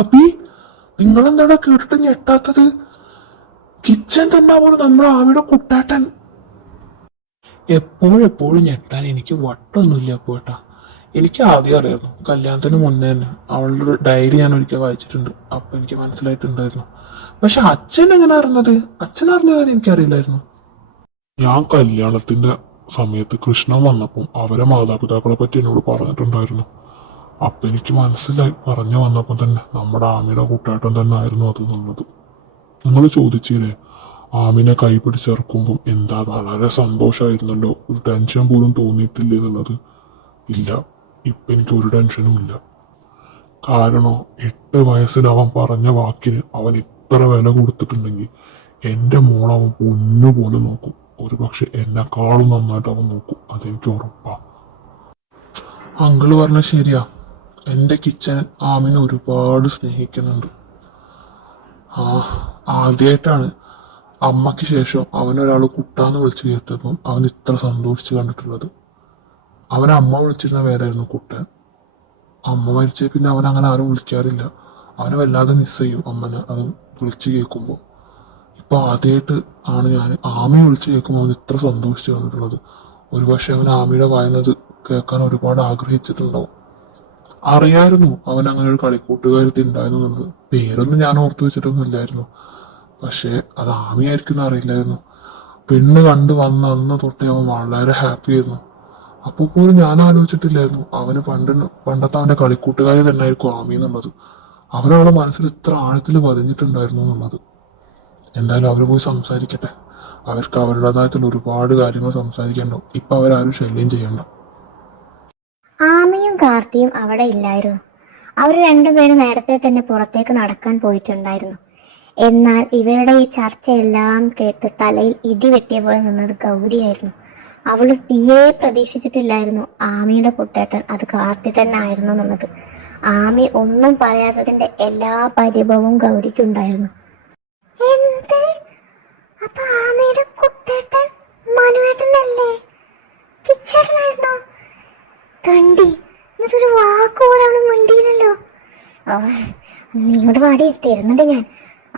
അബി, നിങ്ങളെന്താടാ കേട്ടിട്ട് ഞെട്ടാത്തത്? കിച്ചൻ തന്നാ പോലും നമ്മുടെ ആമിയുടെ കുട്ടാട്ടൻ. എപ്പോഴെപ്പോഴും ഞെട്ടാൻ എനിക്ക് വട്ടൊന്നുമില്ല പോട്ടാ. എനിക്ക് ആദ്യം അറിയായിരുന്നു, കല്യാണത്തിന് മുന്നേ തന്നെ അവളുടെ ഒരു ഡയറി ഞാൻ ഒരിക്കൽ വായിച്ചിട്ടുണ്ട്. അപ്പൊ എനിക്ക് മനസ്സിലായിട്ടുണ്ടായിരുന്നു. പക്ഷെ അച്ഛൻ എങ്ങനെ അറിഞ്ഞത്? അച്ഛൻ അറിഞ്ഞ കാര്യം എനിക്കറിയില്ലായിരുന്നു. ഞാൻ കല്യാണത്തിന്റെ സമയത്ത് കൃഷ്ണൻ വന്നപ്പം അവരെ മാതാപിതാക്കളെ പറ്റി എന്നോട് പറഞ്ഞിട്ടുണ്ടായിരുന്നു. അപ്പൊ എനിക്ക് മനസ്സിലായി, പറഞ്ഞു വന്നപ്പോ തന്നെ നമ്മുടെ ആമിയുടെ കൂട്ടാട്ടം തന്നെ ആയിരുന്നു അത് എന്നുള്ളത്. നിങ്ങൾ ചോദിച്ചില്ലേ ആമിനെ കൈ പിടിച്ചിറക്കുമ്പം എന്താ വളരെ സന്തോഷമായിരുന്നല്ലോ, ഒരു ടെൻഷൻ പോലും തോന്നിയിട്ടില്ല എന്നുള്ളത്. ഇല്ല, ഇപ്പൊ എനിക്ക് ഒരു ടെൻഷനും ഇല്ല. കാരണം 8 വയസ്സിൽ അവൻ പറഞ്ഞ വാക്കിന് അവൻ ഇത്ര വില കൊടുത്തിട്ടുണ്ടെങ്കിൽ എന്റെ മോളവൻ പൊന്നുപോലെ നോക്കും. ഒരു പക്ഷെ എന്നെക്കാളും നന്നായിട്ട് അവൻ നോക്കും, അതെനിക്ക് ഉറപ്പാ. അങ്കിള് പറഞ്ഞ ശരിയാ, എന്റെ കിച്ചൻ ആമിനെ ഒരുപാട് സ്നേഹിക്കുന്നുണ്ട്. ആദ്യമായിട്ടാണ് അമ്മയ്ക്ക് ശേഷം അവനൊരാൾ കുട്ടാന്ന് വിളിച്ചു കേട്ടപ്പം അവൻ ഇത്ര സന്തോഷിച്ച് കണ്ടിട്ടുള്ളത്. അവനെ അമ്മ വിളിച്ചിരുന്ന പേരായിരുന്നു കുട്ടൻ. അമ്മ മരിച്ച പിന്നെ അവൻ അങ്ങനെ ആരും വിളിക്കാറില്ല. അവനെ വല്ലാതെ മിസ് ചെയ്യും അമ്മനെ അത് വിളിച്ചു കേൾക്കുമ്പോൾ. ഇപ്പൊ ആദ്യമായിട്ട് ആണ് ഞാൻ ആമയെ വിളിച്ചു കേൾക്കുമ്പോൾ അവൻ ഇത്ര സന്തോഷിച്ച് കണ്ടിട്ടുള്ളത്. ഒരുപക്ഷെ അവൻ ആമയുടെ വായനത് കേൾക്കാൻ ഒരുപാട് ആഗ്രഹിച്ചിട്ടുണ്ടാവും. അറിയായിരുന്നു അവൻ അങ്ങനെ ഒരു കളിക്കൂട്ടുകാരത്തി ഉണ്ടായിരുന്നു എന്നുള്ളത്. പേരൊന്നും ഞാൻ ഓർത്തു വെച്ചിട്ടൊന്നും ഇല്ലായിരുന്നു. പക്ഷെ അത് ആമയായിരിക്കും അറിയില്ലായിരുന്നു. പെണ്ണ് കണ്ടു വന്ന അന്ന് തൊട്ടേ അവൻ വളരെ ഹാപ്പി ആയിരുന്നു. അപ്പൊ പോലും ഞാൻ ആലോചിച്ചിട്ടില്ലായിരുന്നു അവന് പണ്ടത്തെ അവന്റെ കളിക്കൂട്ടുകാരി തന്നെ ആയിരിക്കും ആമി എന്നുള്ളത്. അവനവളുടെ മനസ്സിൽ ഇത്ര ആഴത്തിൽ പതിഞ്ഞിട്ടുണ്ടായിരുന്നു എന്നുള്ളത്. എന്തായാലും അവർ പോയി സംസാരിക്കട്ടെ. അവർക്ക് അവരുടേതായിട്ടുള്ള ഒരുപാട് കാര്യങ്ങൾ സംസാരിക്കണ്ടാവും. ഇപ്പൊ അവരാരും ശല്യം ചെയ്യണ്ട. ആമയും കാർത്തിയും അവിടെ ഇല്ലായിരുന്നു. അവർ രണ്ടുപേരും നേരത്തെ തന്നെ പുറത്തേക്ക് നടക്കാൻ പോയിട്ടുണ്ടായിരുന്നു. എന്നാൽ ഇവരുടെ ഈ ചർച്ചയെല്ലാം കേട്ട് തലയിൽ ഇടിവെട്ടിയ പോലെ നിന്നത് ഗൗരിയായിരുന്നു. അവള് തീരെ പ്രതീക്ഷിച്ചിട്ടില്ലായിരുന്നു ആമിയുടെ കുട്ടേട്ടൻ അത് കാർത്തി തന്നെ ആയിരുന്നു എന്നുള്ളത്. ആമി ഒന്നും പറയാത്തതിന്റെ എല്ലാ പരിഭവവും ഗൗരിക്കുണ്ടായിരുന്നു. എന്ത്? അപ്പൊ ആമിയുടെ കുട്ടേട്ടൻ മനുവേട്ടനല്ലേ? കിച്ചേട്ടനായിരുന്നോ? കണ്ടി, എന്നിട്ടൊരു വാക്ക് പോലെ അവള് മിണ്ടിയില്ലല്ലോ. നീ ഇങ്ങോട്ട് പാടി തരുന്നുണ്ട് ഞാൻ.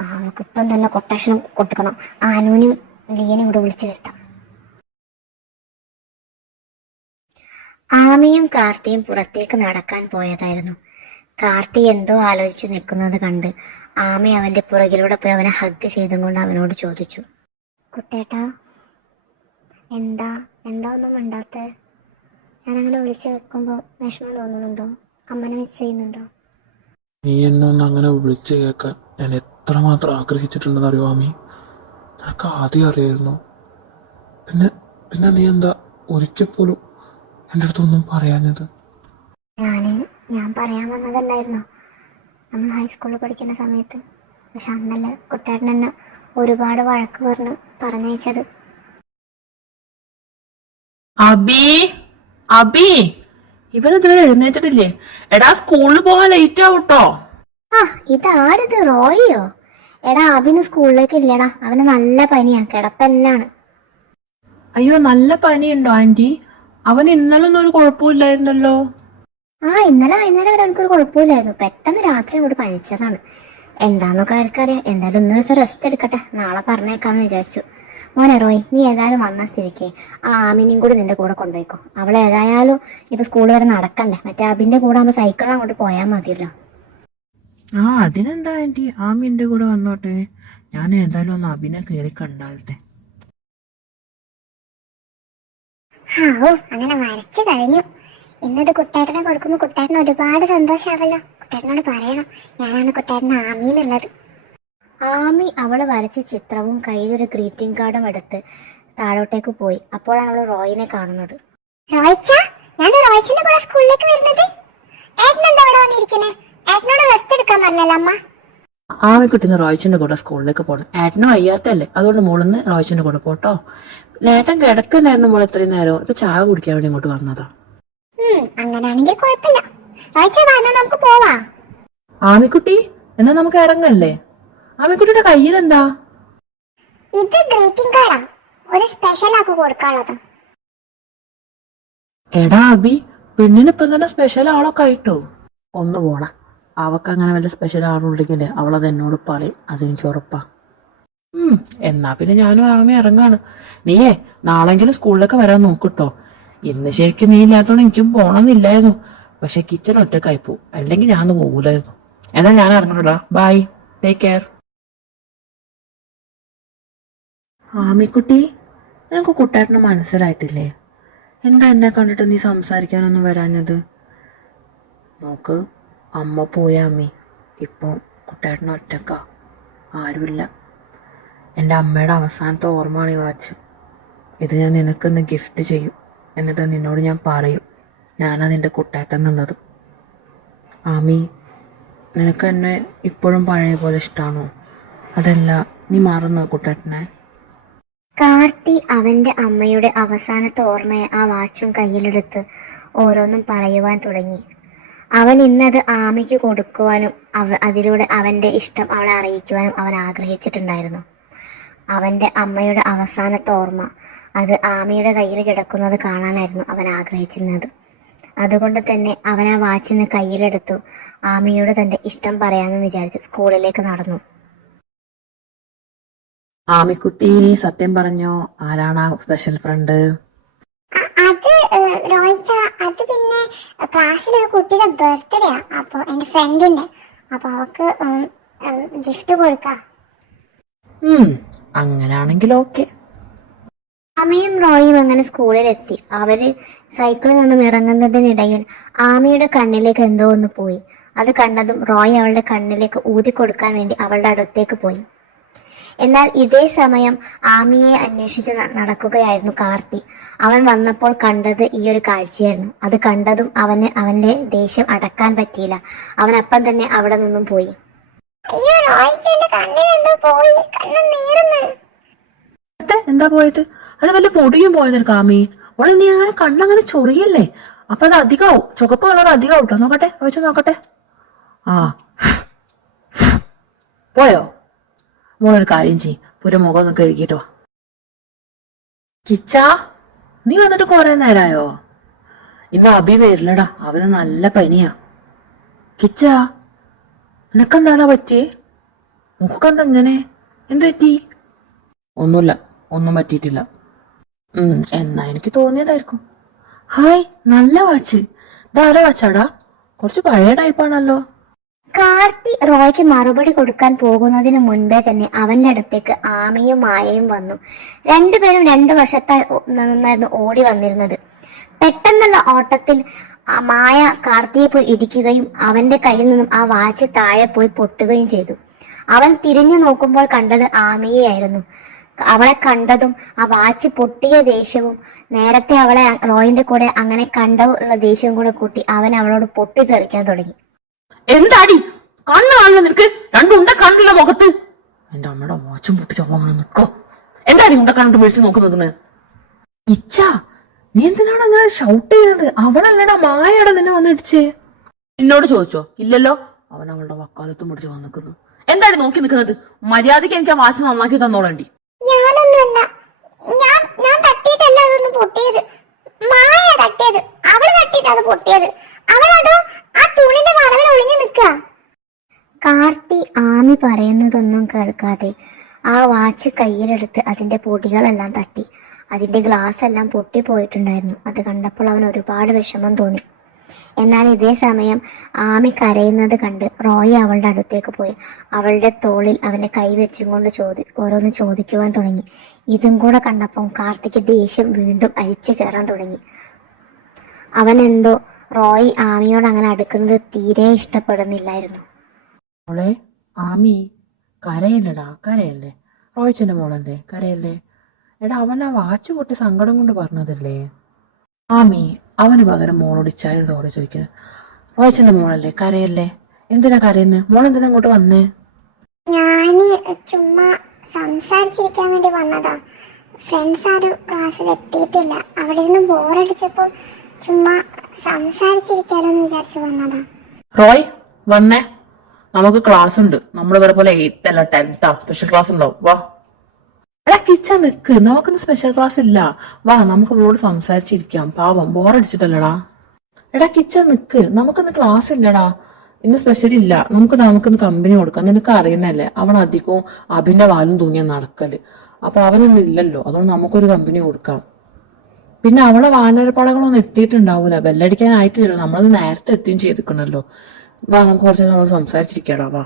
അവൾക്കിപ്പം തന്നെ കൊട്ടേഷനും കൊടുക്കണം. ആനൂനും ലീനും കൂടെ വിളിച്ചു വരുത്താം. ആമിയും കാർത്തിയും പുറത്തേക്ക് നടക്കാൻ പോയതായിരുന്നു. കാർത്തി എന്തോ ആലോചിച്ച് നിൽക്കുന്നത് കണ്ട് ആമി അവന്റെ പുറകിലൂടെ പോയി അവനെ ഹഗ് ചെയ്തും കൊണ്ട് അവനോട് ചോദിച്ചു, കുട്ടേട്ടാ എന്താ ഒന്നും മിണ്ടാത്തെ? ഞാനങ്ങനെ വിളിച്ചു വെക്കുമ്പോൾ വിഷമം തോന്നുന്നുണ്ടോ? അമ്മനെ മിസ് ചെയ്യുന്നുണ്ടോ? നീ എന്നൊന്ന് അങ്ങനെ വിളിച്ചു കേൾക്കാൻ ഞാൻ എത്രമാത്രം ആഗ്രഹിച്ചിട്ടുണ്ടെന്ന് അറിയോ ആമി? നിനക്ക് ആദ്യം അറിയായിരുന്നു. പിന്നെ നീ എന്താ ഒരിക്കൽ പോലും എൻ്റെ അടുത്തൊന്നും പറയാഞ്ഞത്? ഞാൻ പറയാൻ വന്നതല്ലായിരുന്നു നമ്മൾ ഹൈസ്കൂളിൽ പഠിക്കുന്ന സമയത്ത്. പക്ഷെ അന്നല്ല കുട്ടേട്ടൻ എന്നെ ഒരുപാട് വഴക്ക് പറഞ്ഞയച്ചത്. അബി അബി ഇവരിതുവരെ എഴുന്നേറ്റിട്ടില്ലേ? എടാ സ്കൂളിൽ പോകാൻ ലേറ്റ് ആവട്ടോ. ഇതാരിത്? റോയിയോ? എടാ അബിന് സ്കൂളിലേക്ക് ഇല്ലടാ, അവന് നല്ല പനിയാ, കിടപ്പെല്ലാണ്. അയ്യോ, നല്ല പനിയുണ്ടോ ആന്റി? അവൻ ഇന്നലൊന്നും ഒരു കുഴപ്പമില്ലായിരുന്നല്ലോ. ഇന്നലെ വൈകുന്നേരം വരെ എനിക്കൊരു കുഴപ്പമില്ലായിരുന്നു. പെട്ടെന്ന് രാത്രി അങ്ങോട്ട് പനിച്ചതാണ്. എന്താന്നൊക്കെ ആർക്കറിയാം. എന്തായാലും ഇന്നൊരു ദിവസം റെസ്റ്റ് എടുക്കട്ടെ, നാളെ പറഞ്ഞേക്കാന്ന് വിചാരിച്ചു. മോനെ റോയ്, നീ ഏതായാലും വന്ന സ്ഥിതിക്ക് ആമിനെയും കൂടി നിന്റെ കൂടെ കൊണ്ടുപോയിക്കോ. അവൾ ഏതായാലും ഇപ്പൊ സ്കൂൾ വരെ നടക്കണ്ടേ, മറ്റേ അബിന്റെ കൂടെ ആകുമ്പോ സൈക്കിളിൽ അങ്ങോട്ട് പോയാൽ മതിയല്ലോ. അതിനെന്താ ആന്റി, ആമി എന്റെ കൂടെ വന്നോട്ടെ. ഞാൻ ഏതായാലും ഒന്ന് അബിനെ കയറി കണ്ടാളട്ടെ. അങ്ങനെ വരച്ചു കഴിഞ്ഞു. ഇന്നത് കുട്ടേട്ടനെ കൊടുക്കുമ്പോ കുട്ടേട്ടന് ഒരുപാട് സന്തോഷാവല്ലോ. കുട്ടേട്ടനോട് പറയണം ഞാനാണ് കുട്ടേട്ടന് ആമി എന്നുള്ളത്. ആമി അവള് വരച്ച ചിത്രവും കയ്യിലൊരു ഗ്രീറ്റിംഗ് കാർഡും എടുത്ത് താഴോട്ടേക്ക് പോയി. അപ്പോഴാണ് അവള് റോയിനെ കാണുന്നത്. ഞാൻ റോയിച്ചിന്റെ കൂടെ സ്കൂളിലേക്ക് വരുന്നത്. ഏട്ടനെന്താ ഇവിടെ വന്നിരിക്കുന്നേ? ഏട്ടനോട് റെസ്റ്റ് എടുക്കാൻ പറഞ്ഞല്ലോ അമ്മ. ആമിക്കുട്ടിന്ന് റോയിച്ചിന്റെ കൂടെ സ്കൂളിലേക്ക് പോകണം. ഏട്ടന് വയ്യാത്തല്ലേ, അതുകൊണ്ട് മോളിന്ന് റോയിച്ചിന്റെ കൂടെ പോട്ടോ. ഏട്ടൻ കിടക്കുന്നായിരുന്നു മോൾ ഇത്രയും നേരം. ഇപ്പൊ ചായ കുടിക്കാൻ വേണ്ടി ഇങ്ങോട്ട് വന്നതാ. അങ്ങനെയാണെങ്കിൽ കുഴപ്പമില്ല. നമുക്ക് പോവാ. ആമിക്കുട്ടി, എന്നാ നമുക്ക് ഇറങ്ങല്ലേ? ആമിക്കുട്ടിയുടെ കയ്യിലെന്താ? ഇത് ഗ്രീറ്റിംഗ് കാർഡാ, ഒരു സ്പെഷ്യൽ ആക്കി കൊടുക്കാനുള്ളത്. എടാ അബി, പെണ്ണിനിപ്പം തന്നെ സ്പെഷ്യൽ ആളൊക്കെ ആയിട്ടോ. ഒന്ന് പോണ അവക്ക് അങ്ങനെ വല്ല സ്പെഷ്യൽ ആളുണ്ടെങ്കിലേ അവളത് എന്നോട് പറയും, അതെനിക്ക് ഉറപ്പാ. എന്നാ പിന്നെ ഞാനും ആമി ഇറങ്ങാണ്. നീയേ നാളെങ്കിലും സ്കൂളിലൊക്കെ വരാൻ നോക്കൂട്ടോ. ഇന്ന് ശരിക്കും നീ ഇല്ലാത്തോണ്ട് എനിക്കും പോണമെന്നില്ലായിരുന്നു. പക്ഷെ കിച്ചൺ ഒറ്റക്കായി പോവും, അല്ലെങ്കിൽ ഞാൻ പോകൂലായിരുന്നു. എന്നാ ഞാൻ ഇറങ്ങണോടാ. Bye, take care. ആമിക്കുട്ടി, നിനക്ക് കുട്ടേട്ടനെ മനസ്സിലായിട്ടില്ലേ? എന്താ എന്നെ കണ്ടിട്ട് നീ സംസാരിക്കാനൊന്നും വരാഞ്ഞത്? നോക്ക്, അമ്മ പോയ അമ്മി, ഇപ്പം കുട്ടേട്ടൻ ഒറ്റക്ക, ആരുമില്ല. എൻ്റെ അമ്മയുടെ അവസാനത്തെ ഓർമ്മയാണ് ഈ വാച്ച്. ഇത് ഞാൻ നിനക്കൊന്ന് ഗിഫ്റ്റ് ചെയ്യും, എന്നിട്ട് നിന്നോട് ഞാൻ പറയും ഞാനാ നിൻ്റെ കുട്ടേട്ടൻ എന്നുള്ളത്. ആമി, നിനക്ക് എന്നെ ഇപ്പോഴും പഴയ പോലെ ഇഷ്ടമാണോ? അതല്ല, നീ മറന്നോ കുട്ടേട്ടനെ? കാർത്തി അവന്റെ അമ്മയുടെ അവസാനത്തെ ഓർമ്മയെ ആ വാച്ചും കയ്യിലെടുത്ത് ഓരോന്നും പറയുവാൻ തുടങ്ങി. അവൻ ഇന്നത് ആമിക്ക് കൊടുക്കുവാനും അതിലൂടെ അവന്റെ ഇഷ്ടം അവളെ അറിയിക്കുവാനും അവൻ ആഗ്രഹിച്ചിട്ടുണ്ടായിരുന്നു. അവന്റെ അമ്മയുടെ അവസാനത്തെ ഓർമ്മ അത് ആമിയുടെ കയ്യിൽ കിടക്കുന്നത് കാണാനായിരുന്നു അവൻ ആഗ്രഹിച്ചിരുന്നത്. അതുകൊണ്ട് തന്നെ അവൻ ആ വാച്ചിന് കയ്യിലെടുത്തു ആമിയോട് തന്റെ ഇഷ്ടം പറയാമെന്ന് വിചാരിച്ച് സ്കൂളിലേക്ക് നടന്നു. ആമിക്കുട്ടി, സത്യം പറഞ്ഞോ, ആരാണ് ആ സ്പെഷ്യൽ ഫ്രണ്ട്? അത് രോഹിച്ച, അത് പിന്നെ ക്ലാസ്സിലൊരു കുട്ടിയുടെ ബർത്ത്ഡേ ആ. അപ്പൊ എന്റെ ഫ്രണ്ടിന്റെ, അപ്പൊ അവക്ക് ഗിഫ്റ്റ് കൊടുക്കാം. അങ്ങനാണെങ്കിൽ ഓക്കെ. ആമിയും റോയും അങ്ങനെ സ്കൂളിലെത്തി. അവര് സൈക്കിളിൽ നിന്നും ഇറങ്ങുന്നതിനിടയിൽ ആമിയുടെ കണ്ണിലേക്ക് എന്തോ ഒന്ന് പോയി. അത് കണ്ടതും റോയ് അവളുടെ കണ്ണിലേക്ക് ഊതി കൊടുക്കാൻ വേണ്ടി അവളുടെ അടുത്തേക്ക് പോയി. എന്നാൽ ഇതേ സമയം ആമിയെ അന്വേഷിച്ച് നടക്കുകയായിരുന്നു കാർത്തി. അവൻ വന്നപ്പോൾ കണ്ടത് ഈ ഒരു കാഴ്ചയായിരുന്നു. അത് കണ്ടതും അവന്റെ ദേഷ്യം അടക്കാൻ പറ്റിയില്ല. അവൻ അപ്പം തന്നെ അവിടെ നിന്നും പോയി. എന്താ പോയത്? അത് വല്ല പൊടിയും പോയത് കാമി. ഓളെ നീ അങ്ങനെ കണ്ണങ്ങനെ ചൊറിയല്ലേ? അപ്പൊ അത് അധികമാവും, ചുവപ്പ് കളർ അധികമാവും കേട്ടോ. നോക്കട്ടെ, വെച്ച് നോക്കട്ടെ. ആ, പോയോ? മോളൊരു കാര്യം ചെയ്യും, പുര മുഖം ഒന്ന് കഴുകിട്ടോ. കിച്ചാ, നീ വന്നിട്ട് കുറെ നേരമായോ? ഇന്ന് അഭി വരില്ലടാ, അവന് നല്ല പനിയാ. കിച്ചാ, നിനക്കെന്താടാ പറ്റിയേ? മുഖക്കെന്താ ഇങ്ങനെ? എന്ത് പറ്റി? ഒന്നുമില്ല, ഒന്നും പറ്റിയിട്ടില്ല. എന്നാ എനിക്ക് തോന്നിയതായിരിക്കും. ഹായ്, നല്ല വാച്ച്. ഇതാരാ വാച്ചാടാ? കുറച്ച് പഴയ ടൈപ്പാണല്ലോ. കാർത്തി റോയ്ക്ക് മറുപടി കൊടുക്കാൻ പോകുന്നതിന് മുൻപേ തന്നെ അവന്റെ അടുത്തേക്ക് ആമയും മായയും വന്നു. രണ്ടുപേരും 2 വർഷത്തായി നിന്നായിരുന്നു ഓടി വന്നിരുന്നത്. പെട്ടെന്നുള്ള ഓട്ടത്തിൽ മായ കാർത്തിയെ പോയി ഇടിക്കുകയും അവന്റെ കയ്യിൽ നിന്നും ആ വാച്ച് താഴെ പോയി പൊട്ടുകയും ചെയ്തു. അവൻ തിരിഞ്ഞു നോക്കുമ്പോൾ കണ്ടത് ആമയെയായിരുന്നു. അവളെ കണ്ടതും ആ വാച്ച് പൊട്ടിയ ദേഷ്യവും നേരത്തെ അവളെ റോയിന്റെ കൂടെ അങ്ങനെ കണ്ടുള്ള ദേഷ്യവും കൂടെ കൂട്ടി അവൻ അവളോട് പൊട്ടിത്തെറിക്കാൻ തുടങ്ങി. എന്താടി കണ്ണ് കാണുന്ന നിനക്ക്? രണ്ടുണ്ട കണ്ണില്ല മുഖത്ത്. എന്റെ അമ്മയുടെ വാച്ചും പൊട്ടിച്ചോളാണ് നിക്കോ. എന്താടി ഉണ്ട കണ്ടിട്ട് വിളിച്ചു നോക്കുന്നത്? ഇച്ച, നീ എന്തിനാണ് അങ്ങനെ ഷൗട്ട് ചെയ്യുന്നത്? അവളല്ലടാ, മായയുടെ നിന്നെ വന്നിടിച്ചേ. എന്നോട് ചോദിച്ചോ? ഇല്ലല്ലോ. അവൻ അവളുടെ വക്കാലത്തും പിടിച്ച് വന്നിക്കുന്നു. എന്താടി നോക്കി നിൽക്കുന്നത്? മര്യാദയ്ക്ക് എനിക്ക് ആ വാച്ച് നന്നാക്കി തന്നോളണ്ടി. ഞാനൊന്നുമല്ല, ഞാൻ തട്ടിയിട്ടല്ല അതൊന്നും പൊട്ടിയത്. മായ തട്ടിയത്. അവള് തട്ടിയിട്ട് അത് പൊട്ടിയത്. അവളതോ ആ തൂണിന്റെ മറവിൽ ഒളിഞ്ഞു നിൽക്കുക. കാർത്തി ആമി പറയുന്നതൊന്നും കേൾക്കാതെ ആ വാച്ച് കയ്യിലെടുത്ത് അതിന്റെ പൊടികളെല്ലാം തട്ടി. അതിന്റെ ഗ്ലാസ് എല്ലാം പൊട്ടിപ്പോയിട്ടുണ്ടായിരുന്നു. അത് കണ്ടപ്പോൾ അവൻ ഒരുപാട് വിഷമം തോന്നി. എന്നാൽ ഇതേ സമയം ആമി കരയുന്നത് കണ്ട് റോയ് അവളുടെ അടുത്തേക്ക് പോയി അവളുടെ തോളിൽ അവന്റെ കൈ വെച്ചും കൊണ്ട് ഓരോന്ന് ചോദിക്കുവാൻ തുടങ്ങി. ഇതും കൂടെ കണ്ടപ്പോൾ കാർത്തിക്ക് ദേഷ്യം വീണ്ടും അരിച്ചു കയറാൻ തുടങ്ങി. അവൻ എന്തോ റോയ് ആമിയോട് അങ്ങനെ അടുക്കുന്നത് തീരെ ഇഷ്ടപ്പെടുന്നില്ലായിരുന്നു. മോളെ ആമി, കരയല്ലടാ, കരയല്ലേ. റോയിച്ചന്റെ മോളല്ലേ, കരയല്ലേ. എടാ, അവൻ ആ വാച്ച് പൊട്ടി സങ്കടം കൊണ്ട് പറഞ്ഞതല്ലേ. ആമി, അവന് പകരം മോളോട് ഇച്ചായ സോറി ചോദിക്കുന്നത്. റോയിച്ചന്റെ മോളല്ലേ, കരയല്ലേ. എന്തിനാ കരയുന്നത്? മോളെന്തിനാ അങ്ങോട്ട് വന്നേ? ഞാന് ചുമ്മാ സംസാരിച്ചിരിക്കാൻ വേണ്ടി വന്നതാ. ഫ്രണ്ട്സ് ആരും ക്ലാസ്സിൽ എത്തിയിട്ടില്ല. അവിടെ ഇരുന്ന് ബോറടിച്ചപ്പോ ചുമ്മാ സംസാരിച്ചിരിക്കാലോ എന്ന് വിചാരിച്ചു വന്നതാ. റോയ് വന്നേ, നമുക്ക് ക്ലാസ് ഉണ്ട്. നമ്മൾ ഇവരെ പോലെ 8th അല്ല 10th സ്പെഷ്യൽ ക്ലാസ് ഉണ്ടാവും. വാ. എടാ കിച്ച നിക്ക്, നമുക്കിന്ന് സ്പെഷ്യൽ ക്ലാസ് ഇല്ല. വാ, നമുക്ക് ഇവളോട് സംസാരിച്ചിരിക്കാം. പാവം ബോറടിച്ചിട്ടല്ലടാ. എടാ കിച്ച നിക്ക്, നമുക്കിന്ന് ക്ലാസ് ഇല്ലടാ. ഇന്ന് സ്പെഷ്യൽ ഇല്ല, നമുക്കിന്ന് കമ്പനി കൊടുക്കാം. നിനക്ക് അറിയുന്നല്ലേ, അവൻ അധികവും അഭിന്റെ വാലും തൂങ്ങിയ നടക്കല്. അപ്പൊ അവനൊന്നും ഇല്ലല്ലോ, അതുകൊണ്ട് നമുക്കൊരു കമ്പനി കൊടുക്കാം. പിന്നെ അവളെ വാനരപ്പടകളൊന്നും എത്തിയിട്ടുണ്ടാവൂല, ബെല്ലടിക്കാനായിട്ടില്ലല്ലോ, നമ്മളത് നേരത്തെ എത്തിയും ചെയ്തിക്കണല്ലോ. വാ, നമുക്ക് കുറച്ച് നമ്മൾ സംസാരിച്ചിരിക്കടാ, വാ.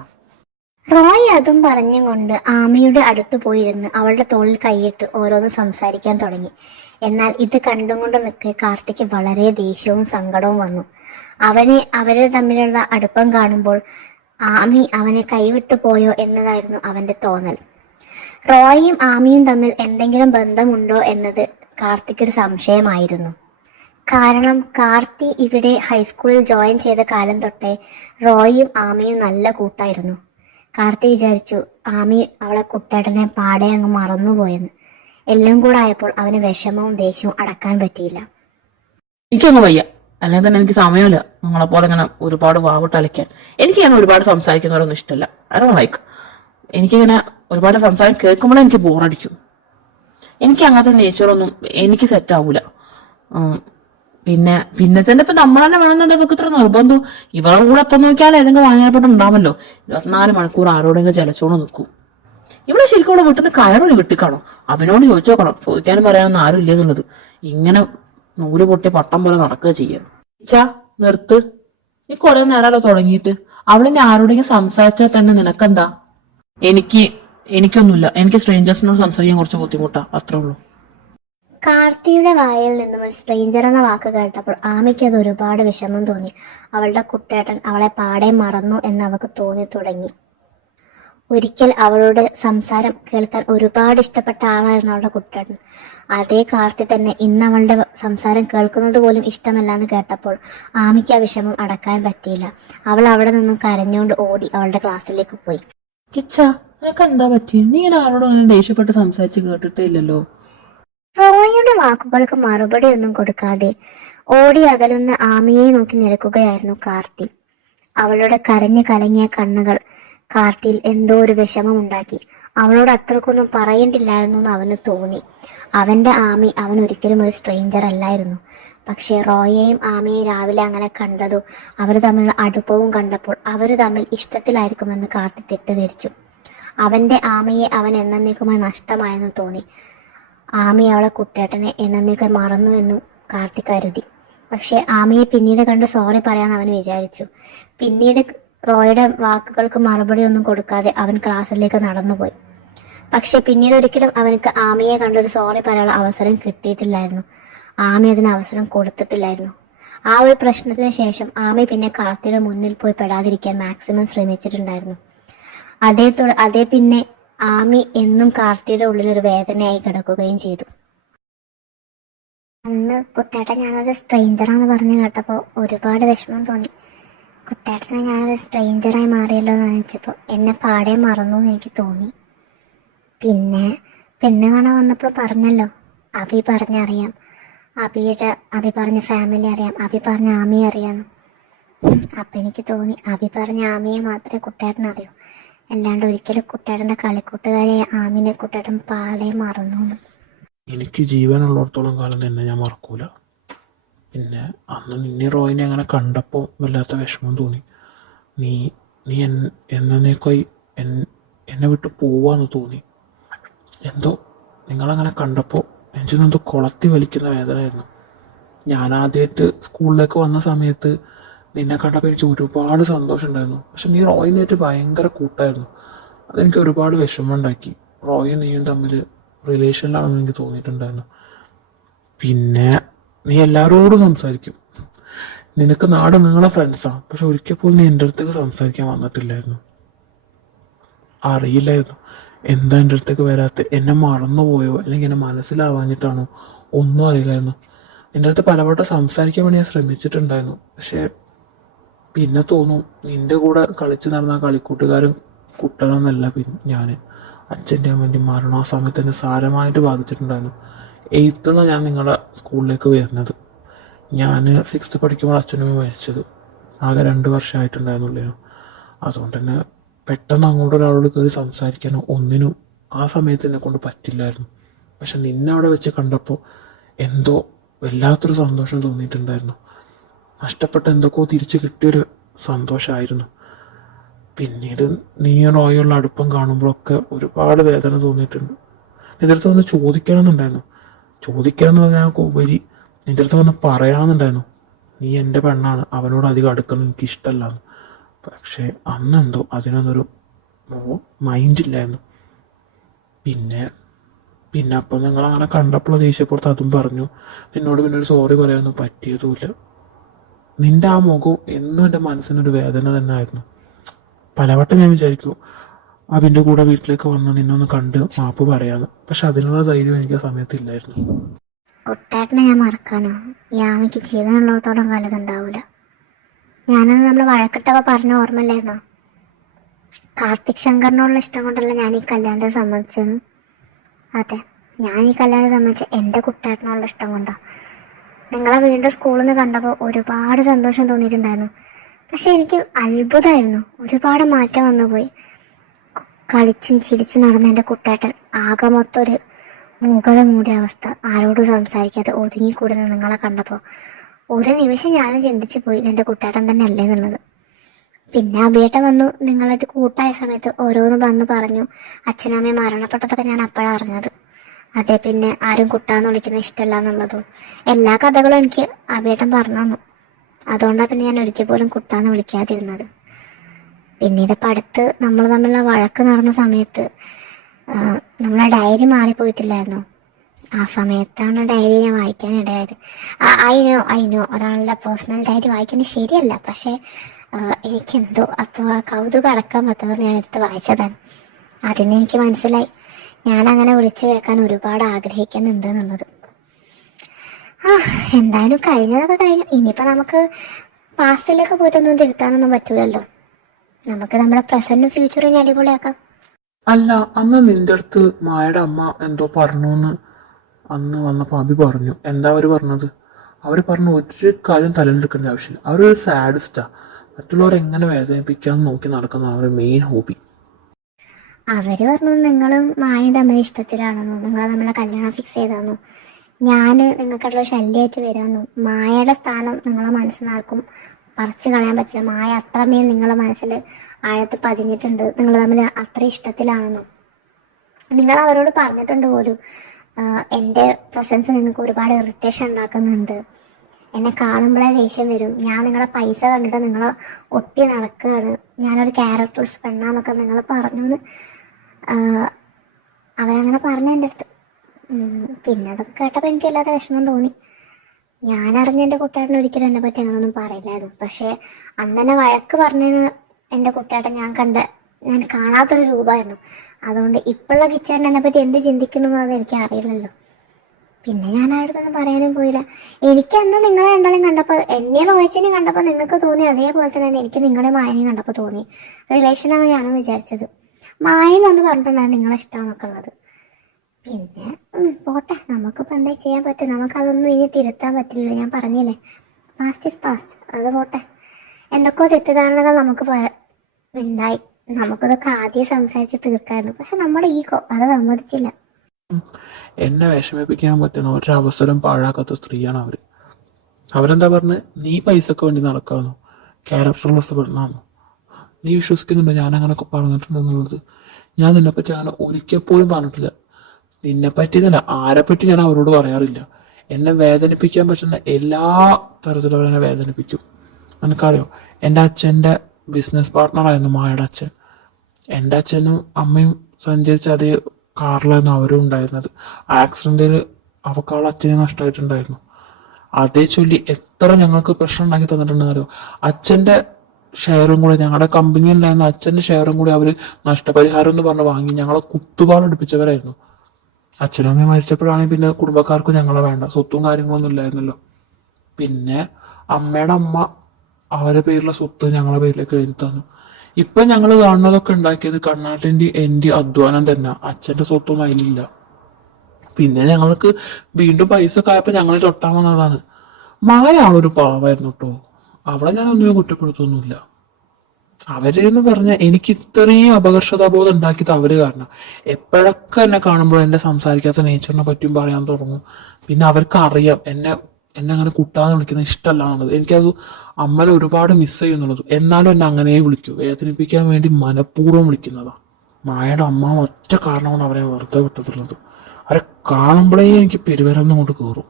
റോയ് അതും പറഞ്ഞുകൊണ്ട് ആമിയുടെ അടുത്ത് പോയിരുന്ന് അവളുടെ തോളിൽ കൈയിട്ട് ഓരോന്ന് സംസാരിക്കാൻ തുടങ്ങി. എന്നാൽ ഇത് കണ്ടും കൊണ്ട് നിൽക്കെ കാർത്തിക്ക് വളരെ ദേഷ്യവും സങ്കടവും വന്നു. അവര് തമ്മിലുള്ള അടുപ്പം കാണുമ്പോൾ ആമി അവനെ കൈവിട്ടു പോയോ എന്നതായിരുന്നു അവന്റെ തോന്നൽ. റോയിയും ആമിയും തമ്മിൽ എന്തെങ്കിലും ബന്ധമുണ്ടോ എന്നത് കാർത്തിക്കൊരു സംശയമായിരുന്നു. കാരണം കാർത്തി ഇവിടെ ഹൈസ്കൂളിൽ ജോയിൻ ചെയ്ത കാലം തൊട്ടേ റോയിയും ആമിയും നല്ല കൂട്ടായിരുന്നു. കാർത്തി വിചാരിച്ചു ആമി അവളെ കുട്ടേട്ടനെ പാടെ അങ്ങ് മറന്നുപോയെന്ന്. എല്ലാം കൂടെ ആയപ്പോൾ അവന് വിഷമവും ദേഷ്യവും അടക്കാൻ പറ്റിയില്ല. എനിക്കൊന്നും വയ്യ, അല്ലെങ്കിൽ തന്നെ എനിക്ക് സമയമില്ല നിങ്ങളെ പോലെ ഇങ്ങനെ ഒരുപാട് വാവിട്ടലയ്ക്കാൻ. എനിക്ക് ഇങ്ങനെ ഒരുപാട് സംസാരിക്കുന്നവരൊന്നും ഇഷ്ടമല്ല. ലൈക്ക് എനിക്കിങ്ങനെ ഒരുപാട് സംസാരം കേൾക്കുമ്പോഴേ എനിക്ക് ബോറടിക്കും. എനിക്ക് അങ്ങനത്തെ നേച്ചറൊന്നും എനിക്ക് സെറ്റ് ആവൂല. പിന്നെ തന്നെ ഇപ്പൊ നമ്മൾ തന്നെ വേണമെന്നുണ്ടെങ്കിൽ ഇവർക്ക് ഇത്ര നിർബന്ധം. ഇവരുടെ കൂടെ എപ്പം നോക്കിയാലും ഏതെങ്കിലും വാങ്ങാനപ്പെട്ട് ഉണ്ടാവല്ലോ. 24 മണിക്കൂർ ആരോടെങ്കിലും ചലച്ചോണ്ട് നിൽക്കും. ഇവിടെ ശരിക്കും ഇവിടെ വീട്ടിൽ നിന്ന് കയറൊരു കിട്ടിക്കാണോ? അവനോട് ചോദിച്ചു നോക്കണം, ചോദിക്കാനും പറയാനൊന്നും ആരും ഇല്ല എന്നുള്ളത്. ഇങ്ങനെ നൂല് പൊട്ടിയ പട്ടം പോലെ നടക്കുക ചെയ്യാൻ. നിർത്ത്, നീ കുറെ നേരമല്ലോ തുടങ്ങിയിട്ട്. അവളിനെ ആരോടെങ്കിലും സംസാരിച്ചാൽ തന്നെ നിനക്കെന്താ? എനിക്കൊന്നുമില്ല. എനിക്ക് സ്ട്രേഞ്ചേഴ്സിനോട് സംസാരിക്കാൻ കുറച്ച് ബുദ്ധിമുട്ടാ, അത്രേ ഉള്ളൂ. കാർത്തിയുടെ വായിൽ നിന്നും ഒരു സ്ട്രേഞ്ചർ എന്ന വാക്ക് കേട്ടപ്പോൾ ആമിക്ക് അത് ഒരുപാട് വിഷമം തോന്നി. അവളുടെ കുട്ടേട്ടൻ അവളെ പാടെ മറന്നു എന്ന് അവൾക്ക് തോന്നി തുടങ്ങി. ഒരിക്കൽ അവളുടെ സംസാരം കേൾക്കാൻ ഒരുപാട് ഇഷ്ടപ്പെട്ട ആളായിരുന്നു അവളുടെ കുട്ടേട്ടൻ. അതേ കാർത്തി തന്നെ ഇന്ന് അവളുടെ സംസാരം കേൾക്കുന്നത് പോലും ഇഷ്ടമല്ല എന്ന് കേട്ടപ്പോൾ ആമിക്ക് ആ വിഷമം അടക്കാൻ പറ്റിയില്ല. അവൾ അവിടെ നിന്നും കരഞ്ഞുകൊണ്ട് ഓടി അവളുടെ ക്ലാസ്സിലേക്ക് പോയി. നിനക്ക് എന്താ പറ്റി? നീ ഇങ്ങനെ ആരോടും ദേഷ്യപ്പെട്ട് സംസാരിച്ച് കേട്ടിട്ടേ ഇല്ലല്ലോ. റോയിയുടെ വാക്കുകൾക്ക് മറുപടി ഒന്നും കൊടുക്കാതെ ഓടി അകലുന്ന ആമിയെ നോക്കി നിൽക്കുകയായിരുന്നു കാർത്തി. അവളുടെ കരഞ്ഞു കലങ്ങിയ കണ്ണുകൾ കാർത്തിയിൽ എന്തോ ഒരു വിഷമമുണ്ടാക്കി. അവളോട് അത്രക്കൊന്നും പറയേണ്ടില്ലായിരുന്നു എന്ന് അവന് തോന്നി. അവന്റെ ആമി അവൻ ഒരിക്കലും ഒരു സ്ട്രേഞ്ചർ അല്ലായിരുന്നു. പക്ഷേ റോയെയും ആമിയെയും രാവിലെ അങ്ങനെ കണ്ടതും അവർ തമ്മിലുള്ള അടുപ്പവും കണ്ടപ്പോൾ അവർ തമ്മിൽ ഇഷ്ടത്തിലായിരിക്കുമെന്ന് കാർത്തി തെറ്റിദ്ധരിച്ചു. അവന്റെ ആമിയെ അവൻ എന്നേക്കുമായി നഷ്ടമായെന്ന് തോന്നി. ആമി അവളെ കുട്ടേട്ടനെ എന്നേക്കായി മറന്നുവെന്നും കാർത്തി കരുതി. പക്ഷെ ആമിയെ പിന്നീട് കണ്ട് സോറി പറയാമെന്ന് അവൻ വിചാരിച്ചു. പിന്നീട് റോയുടെ വാക്കുകൾക്ക് മറുപടി ഒന്നും കൊടുക്കാതെ അവൻ ക്ലാസ്സിലേക്ക് നടന്നുപോയി. പക്ഷെ പിന്നീട് ഒരിക്കലും അവനക്ക് ആമിയെ കണ്ടൊരു സോറി പറയാനുള്ള അവസരം കിട്ടിയിട്ടില്ലായിരുന്നു. ആമി അതിന് അവസരം കൊടുത്തിട്ടില്ലായിരുന്നു. ആ ഒരു പ്രശ്നത്തിന് ശേഷം ആമി പിന്നെ കാർത്തിയുടെ മുന്നിൽ പോയി പെടാതിരിക്കാൻ മാക്സിമം ശ്രമിച്ചിട്ടുണ്ടായിരുന്നു. അതേ പിന്നെ ആമി എന്നും കാർത്തിയുടെ ഉള്ളിൽ ഒരു വേദനയായി കിടക്കുകയും ചെയ്തു. അന്ന് കുട്ടേട്ടൻ ഞാനൊരു സ്ട്രേഞ്ചറാന്ന് പറഞ്ഞു കേട്ടപ്പോൾ ഒരുപാട് വിഷമം തോന്നി. കുട്ടേട്ടനെ ഞാനൊരു സ്ട്രേഞ്ചറായി മാറിയല്ലോ എന്ന് ആലോചിച്ചപ്പോൾ എന്നെ പാടെ മറന്നു എന്ന് എനിക്ക് തോന്നി. പിന്നെ പെണ്ണ് കാണാൻ വന്നപ്പോൾ പറഞ്ഞല്ലോ, അഭി പറഞ്ഞറിയാം, അഭി പറഞ്ഞ ഫാമിലി അറിയാം, അഭി പറഞ്ഞ ആമിയെ അറിയാമെന്ന്. അപ്പം എനിക്ക് തോന്നി അഭി പറഞ്ഞ ആമിയെ മാത്രമേ കുട്ടേട്ടൻ അറിയൂ, അല്ലാണ്ട് ഒരിക്കലും കുട്ടേട്ടൻ്റെ കളിക്കൂട്ടുകാരെ ആമിനെ കുട്ടേട്ടൻ പാടെ മറന്നു. എനിക്ക് ജീവനുള്ളിടത്തോളം കാലം തന്നെ ഞാൻ മറക്കൂല. പിന്നെ അന്ന് നിന്നെ റോയിനെ അങ്ങനെ കണ്ടപ്പോൾ വല്ലാത്ത വിഷമം തോന്നി. നീ എന്നേക്കായി എന്നെ വിട്ട് പോവാന്ന് തോന്നി. എന്തോ നിങ്ങളങ്ങനെ കണ്ടപ്പോൾ എനിക്കെന്തോ കുളത്തി വലിക്കുന്ന വേദനയായിരുന്നു. ഞാൻ ആദ്യമായിട്ട് സ്കൂളിലേക്ക് വന്ന സമയത്ത് നിന്നെ കണ്ടപ്പോൾ എനിക്ക് ഒരുപാട് സന്തോഷം ഉണ്ടായിരുന്നു. പക്ഷെ നീ റോയിനായിട്ട് ഭയങ്കര കൂട്ടായിരുന്നു. അതെനിക്ക് ഒരുപാട് വിഷമം ഉണ്ടാക്കി. റോയും നീയും തമ്മിൽ റിലേഷനിലാണെന്ന് എനിക്ക് തോന്നിയിട്ടുണ്ടായിരുന്നു. പിന്നെ നീ എല്ലാവരോടും സംസാരിക്കും. നിനക്ക് നാട് നിങ്ങളെ ഫ്രണ്ട്സാണ്. പക്ഷെ ഒരിക്കൽ പോലും നീ എൻ്റെ അടുത്തേക്ക് സംസാരിക്കാൻ വന്നിട്ടില്ലായിരുന്നു. അറിയില്ലായിരുന്നു എന്താ എൻ്റെ അടുത്തേക്ക് വരാത്ത, എന്നെ മറന്നുപോയോ അല്ലെങ്കിൽ എന്നെ മനസ്സിലാവാഞ്ഞിട്ടാണോ, ഒന്നും അറിയില്ലായിരുന്നു. നിൻ്റെ അടുത്ത് പലവട്ടം സംസാരിക്കാൻ വേണ്ടി ഞാൻ ശ്രമിച്ചിട്ടുണ്ടായിരുന്നു. പക്ഷെ പിന്നെ തോന്നും നിന്റെ കൂടെ കളിച്ച് നടന്ന കളിക്കൂട്ടുകാരും കുട്ടണമെന്നല്ല. പിന്നെ ഞാൻ അച്ഛൻ്റെ അമ്മൻ്റെ മരണം ആ സമയത്ത് തന്നെ സാരമായിട്ട് ബാധിച്ചിട്ടുണ്ടായിരുന്നു. 8th ഞാൻ നിങ്ങളുടെ സ്കൂളിലേക്ക് വരുന്നത്. ഞാൻ 6th പഠിക്കുമ്പോൾ അച്ഛനും മരിച്ചത്. ആകെ 2 വർഷമായിട്ടുണ്ടായിരുന്നുള്ളൂ. അതുകൊണ്ട് തന്നെ പെട്ടെന്ന് അങ്ങോട്ട് ഒരാളോട് കയറി സംസാരിക്കാനോ ഒന്നിനും ആ സമയത്ത് എന്നെ കൊണ്ട് പറ്റില്ലായിരുന്നു. പക്ഷെ നിന്നെ അവിടെ വെച്ച് കണ്ടപ്പോൾ എന്തോ വല്ലാത്തൊരു സന്തോഷം തോന്നിയിട്ടുണ്ടായിരുന്നു. നഷ്ടപ്പെട്ട എന്തൊക്കെയോ തിരിച്ച് കിട്ടിയൊരു സന്തോഷമായിരുന്നു. പിന്നീട് നീയും റോയുള്ള അടുപ്പം കാണുമ്പോഴൊക്കെ ഒരുപാട് വേദന തോന്നിയിട്ടുണ്ട്. നിന്റെ അടുത്ത് വന്ന് ചോദിക്കണമെന്നുണ്ടായിരുന്നു. ചോദിക്കാന്ന് പറഞ്ഞാൽ ഉപരി നിന്റെ അടുത്ത് വന്ന് പറയാമെന്നുണ്ടായിരുന്നു, നീ എൻ്റെ പെണ്ണാണ്, അവനോട് അധികം അടുക്കണം എനിക്ക് ഇഷ്ടമല്ലാന്ന്. പക്ഷെ അന്നെന്തോ അതിനൊന്നൊരു മൈൻഡില്ലായിരുന്നു. പിന്നെ പിന്നെ അപ്പം നിങ്ങൾ അങ്ങനെ കണ്ടപ്പോൾ ദേഷ്യപ്പുറത്ത് അതും പറഞ്ഞു. നിന്നോട് പിന്നെ ഒരു സോറി പറയാനൊന്നും പറ്റിയതുമില്ല. നിന്റെ ആ മുഖം എന്നും എൻ്റെ മനസ്സിനൊരു വേദന തന്നെ ആയിരുന്നു. പലവട്ടം ഞാൻ വിചാരിക്കും അവൻ്റെ കൂടെ വീട്ടിലേക്ക് വന്ന് നിന്നൊന്ന് കണ്ട് മാപ്പ് പറയാന്ന്. പക്ഷെ അതിനുള്ള ധൈര്യം എനിക്ക് ആ സമയത്തില്ലായിരുന്നു. കുട്ടേട്ടനെ ഞാൻ മറക്കാനോ? യാമിക്ക് ജീവനുള്ളിടത്തോളം വലുതുണ്ടാവൂല. ഞാനന്ന് നമ്മൾ വഴക്കിട്ടൊക്കെ പറഞ്ഞ ഓർമ്മയില്ലായിരുന്നോ? കാർത്തിക് ശങ്കറിനോടുള്ള ഇഷ്ടം കൊണ്ടല്ല ഞാൻ ഈ കല്യാണത്തെ സമ്മതിച്ചെന്ന്. അതെ, ഞാൻ ഈ കല്യാണം സമ്മതിച്ച എൻ്റെ കുട്ടേട്ടനോടുള്ള ഇഷ്ടം കൊണ്ടാ. നിങ്ങളെ വീണ്ടും സ്കൂളിൽ നിന്ന് കണ്ടപ്പോൾ ഒരുപാട് സന്തോഷം തോന്നിയിട്ടുണ്ടായിരുന്നു. പക്ഷെ എനിക്ക് അത്ഭുതമായിരുന്നു, ഒരുപാട് മാറ്റം വന്നു പോയി. കളിച്ചും ചിരിച്ചും നടന്ന എൻ്റെ കുട്ടേട്ടൻ ആകെ മൊത്തം ഒരു മൂകത മൂടിയ അവസ്ഥ. ആരോടും സംസാരിക്കാതെ ഒതുങ്ങിക്കൂടുന്ന നിങ്ങളെ കണ്ടപ്പോൾ ഒരു നിമിഷം ഞാനും ചിന്തിച്ചു പോയി, എൻ്റെ കുട്ടേട്ടൻ തന്നെ അല്ലേ എന്നുള്ളത്. പിന്നെ അഭിയേട്ടൻ വന്നു, നിങ്ങളായിട്ട് കൂട്ടായ സമയത്ത് ഓരോന്നും വന്ന് പറഞ്ഞു. അച്ഛനമ്മയും മരണപ്പെട്ടതൊക്കെ ഞാൻ അപ്പോഴാണ് അറിഞ്ഞത്. അതെ, പിന്നെ ആരും കുട്ടാന്ന് വിളിക്കുന്ന ഇഷ്ടമല്ല എന്നുള്ളതും എല്ലാ കഥകളും എനിക്ക് അഭിയേട്ടൻ പറഞ്ഞു തന്നു. അതുകൊണ്ടാണ് പിന്നെ ഞാൻ ഒരിക്കൽ പോലും കുട്ടാന്ന് വിളിക്കാതിരുന്നത്. പിന്നീട് ഇപ്പം അടുത്ത് നമ്മൾ തമ്മിലുള്ള വഴക്ക് നടന്ന സമയത്ത് നമ്മളെ ഡയറി മാറിപ്പോയിട്ടില്ലായിരുന്നു. ആ സമയത്താണ് ഡയറി ഞാൻ വായിക്കാനിടയായത്. അയിനോ ഒരാളുടെ പേഴ്സണൽ ഡയറി വായിക്കുന്നത് ശരിയല്ല, പക്ഷേ എനിക്കെന്തോ അപ്പോൾ ആ കൗതുകം അടക്കാൻ പറ്റാതെ ഞാൻ എടുത്ത് വായിച്ചതാണ്. അതിന് എനിക്ക് മനസ്സിലായി ഞാനങ്ങനെ വിളിച്ചു കേൾക്കാൻ ഒരുപാട് ആഗ്രഹിക്കുന്നുണ്ട് എന്നുള്ളത്. എന്തായാലും കഴിഞ്ഞതൊക്കെ കഴിഞ്ഞു. ഇനിയിപ്പോൾ നമുക്ക് പാസ്റ്റിലേക്ക് പോയിട്ടൊന്നും തിരുത്താനൊന്നും പറ്റൂലല്ലോ. നമുക്ക് നമ്മുടെ പ്രസന്റും ഫ്യൂച്ചറും ഇനി അടിപൊളിയാക്കാം. അല്ല, അന്ന് നിന്റെ അടുത്ത് മായയുടെ അമ്മ എന്തോ പറഞ്ഞൂന്ന് അന്ന് വന്നപ്പോൾ അഭി പറഞ്ഞു. എന്താ അവർ പറഞ്ഞത്? അവർ പറഞ്ഞു ഒരു കാര്യം തലയിലെടുക്കേണ്ട ആവശ്യമില്ല. അവരൊരു സാഡിസ്റ്റാ. മറ്റുള്ളവരെ എങ്ങനെ വേദനിപ്പിക്കാന്ന് നോക്കി നടക്കുന്ന അവരുടെ മെയിൻ ഹോബി. അവർ പറഞ്ഞു നിങ്ങളും മായയും തമ്മിൽ ഇഷ്ടത്തിലാണെന്നോ, നിങ്ങൾ നമ്മളെ കല്യാണം ഫിക്സ് ചെയ്താന്നോ, ഞാൻ നിങ്ങൾക്കുള്ള ശല്യമായിട്ട് വരാമെന്നോ, മായയുടെ സ്ഥാനം നിങ്ങളെ മനസ്സിൽ ആർക്കും പറിച്ചു കളയാൻ പറ്റില്ല. മായ അത്രമേൽ നിങ്ങളെ മനസ്സിൽ ആഴത്ത് പതിഞ്ഞിട്ടുണ്ട്, നിങ്ങൾ തമ്മിൽ അത്ര ഇഷ്ടത്തിലാണെന്നോ. നിങ്ങൾ അവരോട് പറഞ്ഞിട്ടുണ്ട് പോലും എൻ്റെ പ്രസൻസ് നിങ്ങൾക്ക് ഒരുപാട് ഇറിറ്റേഷൻ ഉണ്ടാക്കുന്നുണ്ട്, എന്നെ കാണുമ്പോഴേ ദേഷ്യം വരും, ഞാൻ നിങ്ങളെ പൈസ കണ്ടിട്ട് നിങ്ങളെ ഒട്ടി നടക്കുകയാണ്, ഞാനൊരു ക്യാരക്ടർസ് പെണ്ണാന്നൊക്കെ നിങ്ങൾ പറഞ്ഞു എന്ന് അവരങ്ങനെ പറഞ്ഞ എൻ്റെ അടുത്ത്. പിന്നെ അതൊക്കെ കേട്ടപ്പോൾ എനിക്ക് വല്ലാത്ത വിഷമം തോന്നി. ഞാനറിഞ്ഞ എൻ്റെ കുട്ടേട്ടൻ ഒരിക്കലും എന്നെ പറ്റി അങ്ങനൊന്നും പറയില്ലായിരുന്നു. പക്ഷേ അന്ന് തന്നെ വഴക്ക് പറഞ്ഞതിന് എൻ്റെ കുട്ടേട്ടൻ ഞാൻ കാണാത്തൊരു രൂപമായിരുന്നു. അതുകൊണ്ട് ഇപ്പോഴുള്ള കിച്ചേട്ടൻ എന്നെ പറ്റി എന്ത് ചിന്തിക്കുന്നു എന്നത് എനിക്ക് അറിയില്ലല്ലോ. പിന്നെ ഞാൻ അടുത്തൊന്നും പറയാനും പോയില്ല. എനിക്കന്ന് നിങ്ങളെ രണ്ടാളും കണ്ടപ്പോൾ, എന്നെ റോയിച്ചിനെ കണ്ടപ്പോൾ നിങ്ങൾക്ക് തോന്നി അതേപോലെ തന്നെ എനിക്ക് നിങ്ങളെ മായനെയും കണ്ടപ്പോൾ തോന്നി. റിലേഷനാണ് ഞാനും വിചാരിച്ചത്. മായം വന്ന് പറഞ്ഞിട്ടുണ്ടായിരുന്നു നിങ്ങളെ ഇഷ്ടമെന്നൊക്കെ ഉള്ളത്. പിന്നെ പോട്ടെ, നമുക്കിപ്പോൾ എന്താ ചെയ്യാൻ പറ്റും? നമുക്കതൊന്നും ഇനി തിരുത്താൻ പറ്റില്ലല്ലോ. ഞാൻ പറഞ്ഞില്ലേ, പാസ്റ്റ് ഇസ് പാസ്റ്റ്. അത് പോട്ടെ. എന്തൊക്കെയോ തെറ്റിദ്ധാരണകൾ നമുക്ക് ഉണ്ടായി. നമുക്കതൊക്കെ ആദ്യം സംസാരിച്ച് തീർക്കായിരുന്നു. പക്ഷെ നമ്മുടെ ഈഗോ അത് സമ്മതിച്ചില്ല. എന്നെ വിഷമിപ്പിക്കാൻ പറ്റുന്ന ഒരവസരം പാഴാക്കാത്ത സ്ത്രീയാണ് അവര്. അവരെന്താ പറഞ്ഞ്, നീ പൈസക്ക് വേണ്ടി നടക്കാമെന്നോ, ക്യാരക്ടർലെസ് പെണ്ണാന്നോ? നീ വിശ്വസിക്കുന്നുണ്ടോ ഞാൻ അങ്ങനെയൊക്കെ പറഞ്ഞിട്ടുണ്ടെന്നുള്ളത്? ഞാൻ നിന്നെപ്പറ്റി അങ്ങനെ ഒരിക്കൽ പോലും പറഞ്ഞിട്ടില്ല. നിന്നെപ്പറ്റി എന്നല്ല, ആരെപ്പറ്റി ഞാൻ അവരോട് പറയാറില്ല. എന്നെ വേദനിപ്പിക്കാൻ പറ്റുന്ന എല്ലാ തരത്തിലും അവരെന്നെ വേദനിപ്പിക്കും. എനിക്കറിയോ, എൻ്റെ അച്ഛൻ്റെ ബിസിനസ് പാർട്ട്ണറായിരുന്നു മായയുടെ അച്ഛൻ. എൻ്റെ അച്ഛനും അമ്മയും സഞ്ചരിച്ച അതേ കാറിലായിരുന്നു അവരും ഉണ്ടായിരുന്നത്. ആക്സിഡന്റിൽ അവക്കാളുടെ അച്ഛനെ നഷ്ടമായിട്ടുണ്ടായിരുന്നു. അതേ ചൊല്ലി എത്ര ഞങ്ങൾക്ക് പ്രശ്നം ഉണ്ടാക്കി തന്നിട്ടുണ്ടെന്നറിയോ? അച്ഛൻ്റെ ഷെയറും കൂടി, ഞങ്ങളുടെ കമ്പനിയിലുണ്ടായിരുന്ന അച്ഛൻ്റെ ഷെയറും കൂടി അവർ നഷ്ടപരിഹാരം എന്ന് പറഞ്ഞ് വാങ്ങി ഞങ്ങളെ കുത്തുപാടെടുപ്പിച്ചവരായിരുന്നു. അച്ഛനും അമ്മയും മരിച്ചപ്പോഴാണെങ്കിൽ പിന്നെ കുടുംബക്കാർക്കും ഞങ്ങളെ വേണ്ട, സ്വത്തും കാര്യങ്ങളൊന്നും ഇല്ലായിരുന്നല്ലോ. പിന്നെ അമ്മയുടെ അമ്മ അവരുടെ പേരിലുള്ള സ്വത്ത് ഞങ്ങളുടെ പേരിലേക്ക് എഴുതി തന്നു. ഇപ്പൊ ഞങ്ങൾ കാണുന്നതൊക്കെ ഉണ്ടാക്കിയത് കർണാട്ടിന്റെ എൻ്റെ അധ്വാനം തന്നെ. അച്ഛന്റെ സ്വത്തൊന്നും അതിലില്ല. പിന്നെ ഞങ്ങൾക്ക് വീണ്ടും പൈസ കായപ്പോ ഞങ്ങൾ തൊട്ടാൻ വന്നതാണ്. മായ ആളൊരു പാവായിരുന്നു കേട്ടോ. അവളെ ഞാൻ ഒന്നും കുറ്റപ്പെടുത്തൊന്നുമില്ല. അവരെന്ന് പറഞ്ഞാൽ എനിക്ക് ഇത്രയും അപകർഷതാബോധം ഉണ്ടാക്കിയത് അവര് കാരണം. എപ്പോഴൊക്കെ എന്നെ കാണുമ്പോൾ എന്നെ സംസാരിക്കാത്ത നേച്ചറിനെ പറ്റിയും പറയാൻ തുടങ്ങും. പിന്നെ അവർക്ക് അറിയാം എന്നെ എന്നെ അങ്ങനെ കുട്ടാന്ന് വിളിക്കുന്നത് ഇഷ്ടമല്ല എന്നുള്ളത്. എനിക്കത് അമ്മനെ ഒരുപാട് മിസ് ചെയ്യുന്നുള്ളത്. എന്നാലും എന്നെ അങ്ങനെ വിളിക്കൂ. വേദനിപ്പിക്കാൻ വേണ്ടി മനഃപൂർവ്വം വിളിക്കുന്നതാ. മായയുടെ അമ്മ ഒറ്റ കാരണമാണ് അവരെ വെറുതെ വിട്ടതുള്ളത്. അവരെ കാണുമ്പോഴേ എനിക്ക് പെരുവരൊന്നും കൊണ്ട് കയറും.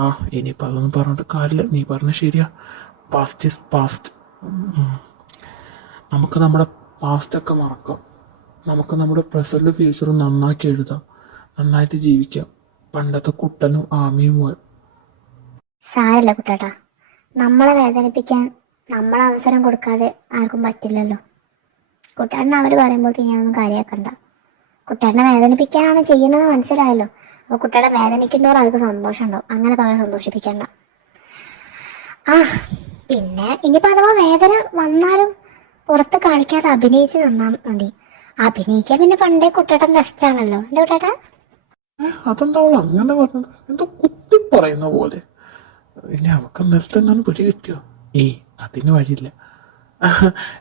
ആ ഇനിയിപ്പോൾ അതൊന്നും പറഞ്ഞിട്ട് കാര്യമില്ല. നീ പറഞ്ഞ ശരിയാ. Past is past. നമുക്ക് നമ്മുടെ പാസ്റ്റൊക്കെ മറക്കാം. നമുക്ക് നമ്മുടെ പ്രസന്റ് ഫ്യൂച്ചറും നന്നാക്കി എഴുതാം. നന്നായിട്ട് ജീവിക്കാം. പണ്ടത്തെ കുട്ടനും ആമിയും പോലെ. സാരല്ല കുട്ടേട്ടാ, നമ്മളെ വേദനിപ്പിക്കാൻ നമ്മളെ അവസരം കൊടുക്കാതെ ആർക്കും പറ്റില്ലല്ലോ. കുട്ടേട്ടനെ അവർ പറയുമ്പോൾ ഞാനൊന്നും കാര്യമാക്കണ്ട. കുട്ടേട്ടനെ വേദനിപ്പിക്കാനാണ് ചെയ്യുന്നത് മനസ്സിലായല്ലോ. അപ്പോൾ കുട്ടേട്ടൻ വേദനിക്കുന്നവർ അവർക്ക് സന്തോഷം ഉണ്ടാവും. അങ്ങനെ പകരം സന്തോഷിപ്പിക്കണ്ട. ആ പിന്നെ ഇനിയിപ്പോൾ അഥവാ വേദന വന്നാലും പുറത്ത് കാണിക്കാതെ അഭിനയിച്ച് നിന്നാൽ മതി. അഭിനയിക്കാൻ പിന്നെ പണ്ടേ കുട്ടേട്ടൻ ബെസ്റ്റ് ആണല്ലോ. അല്ലേ കുട്ടേട്ടാ? അതെന്താ അവൾ അങ്ങനെ പറഞ്ഞത്? എന്തോ കുത്തി പറയുന്ന പോലെ. ഇനി അവക്ക് നിർത്തുന്നാണ് പിടി കിട്ടിയോ? അതിന് വഴിയില്ല.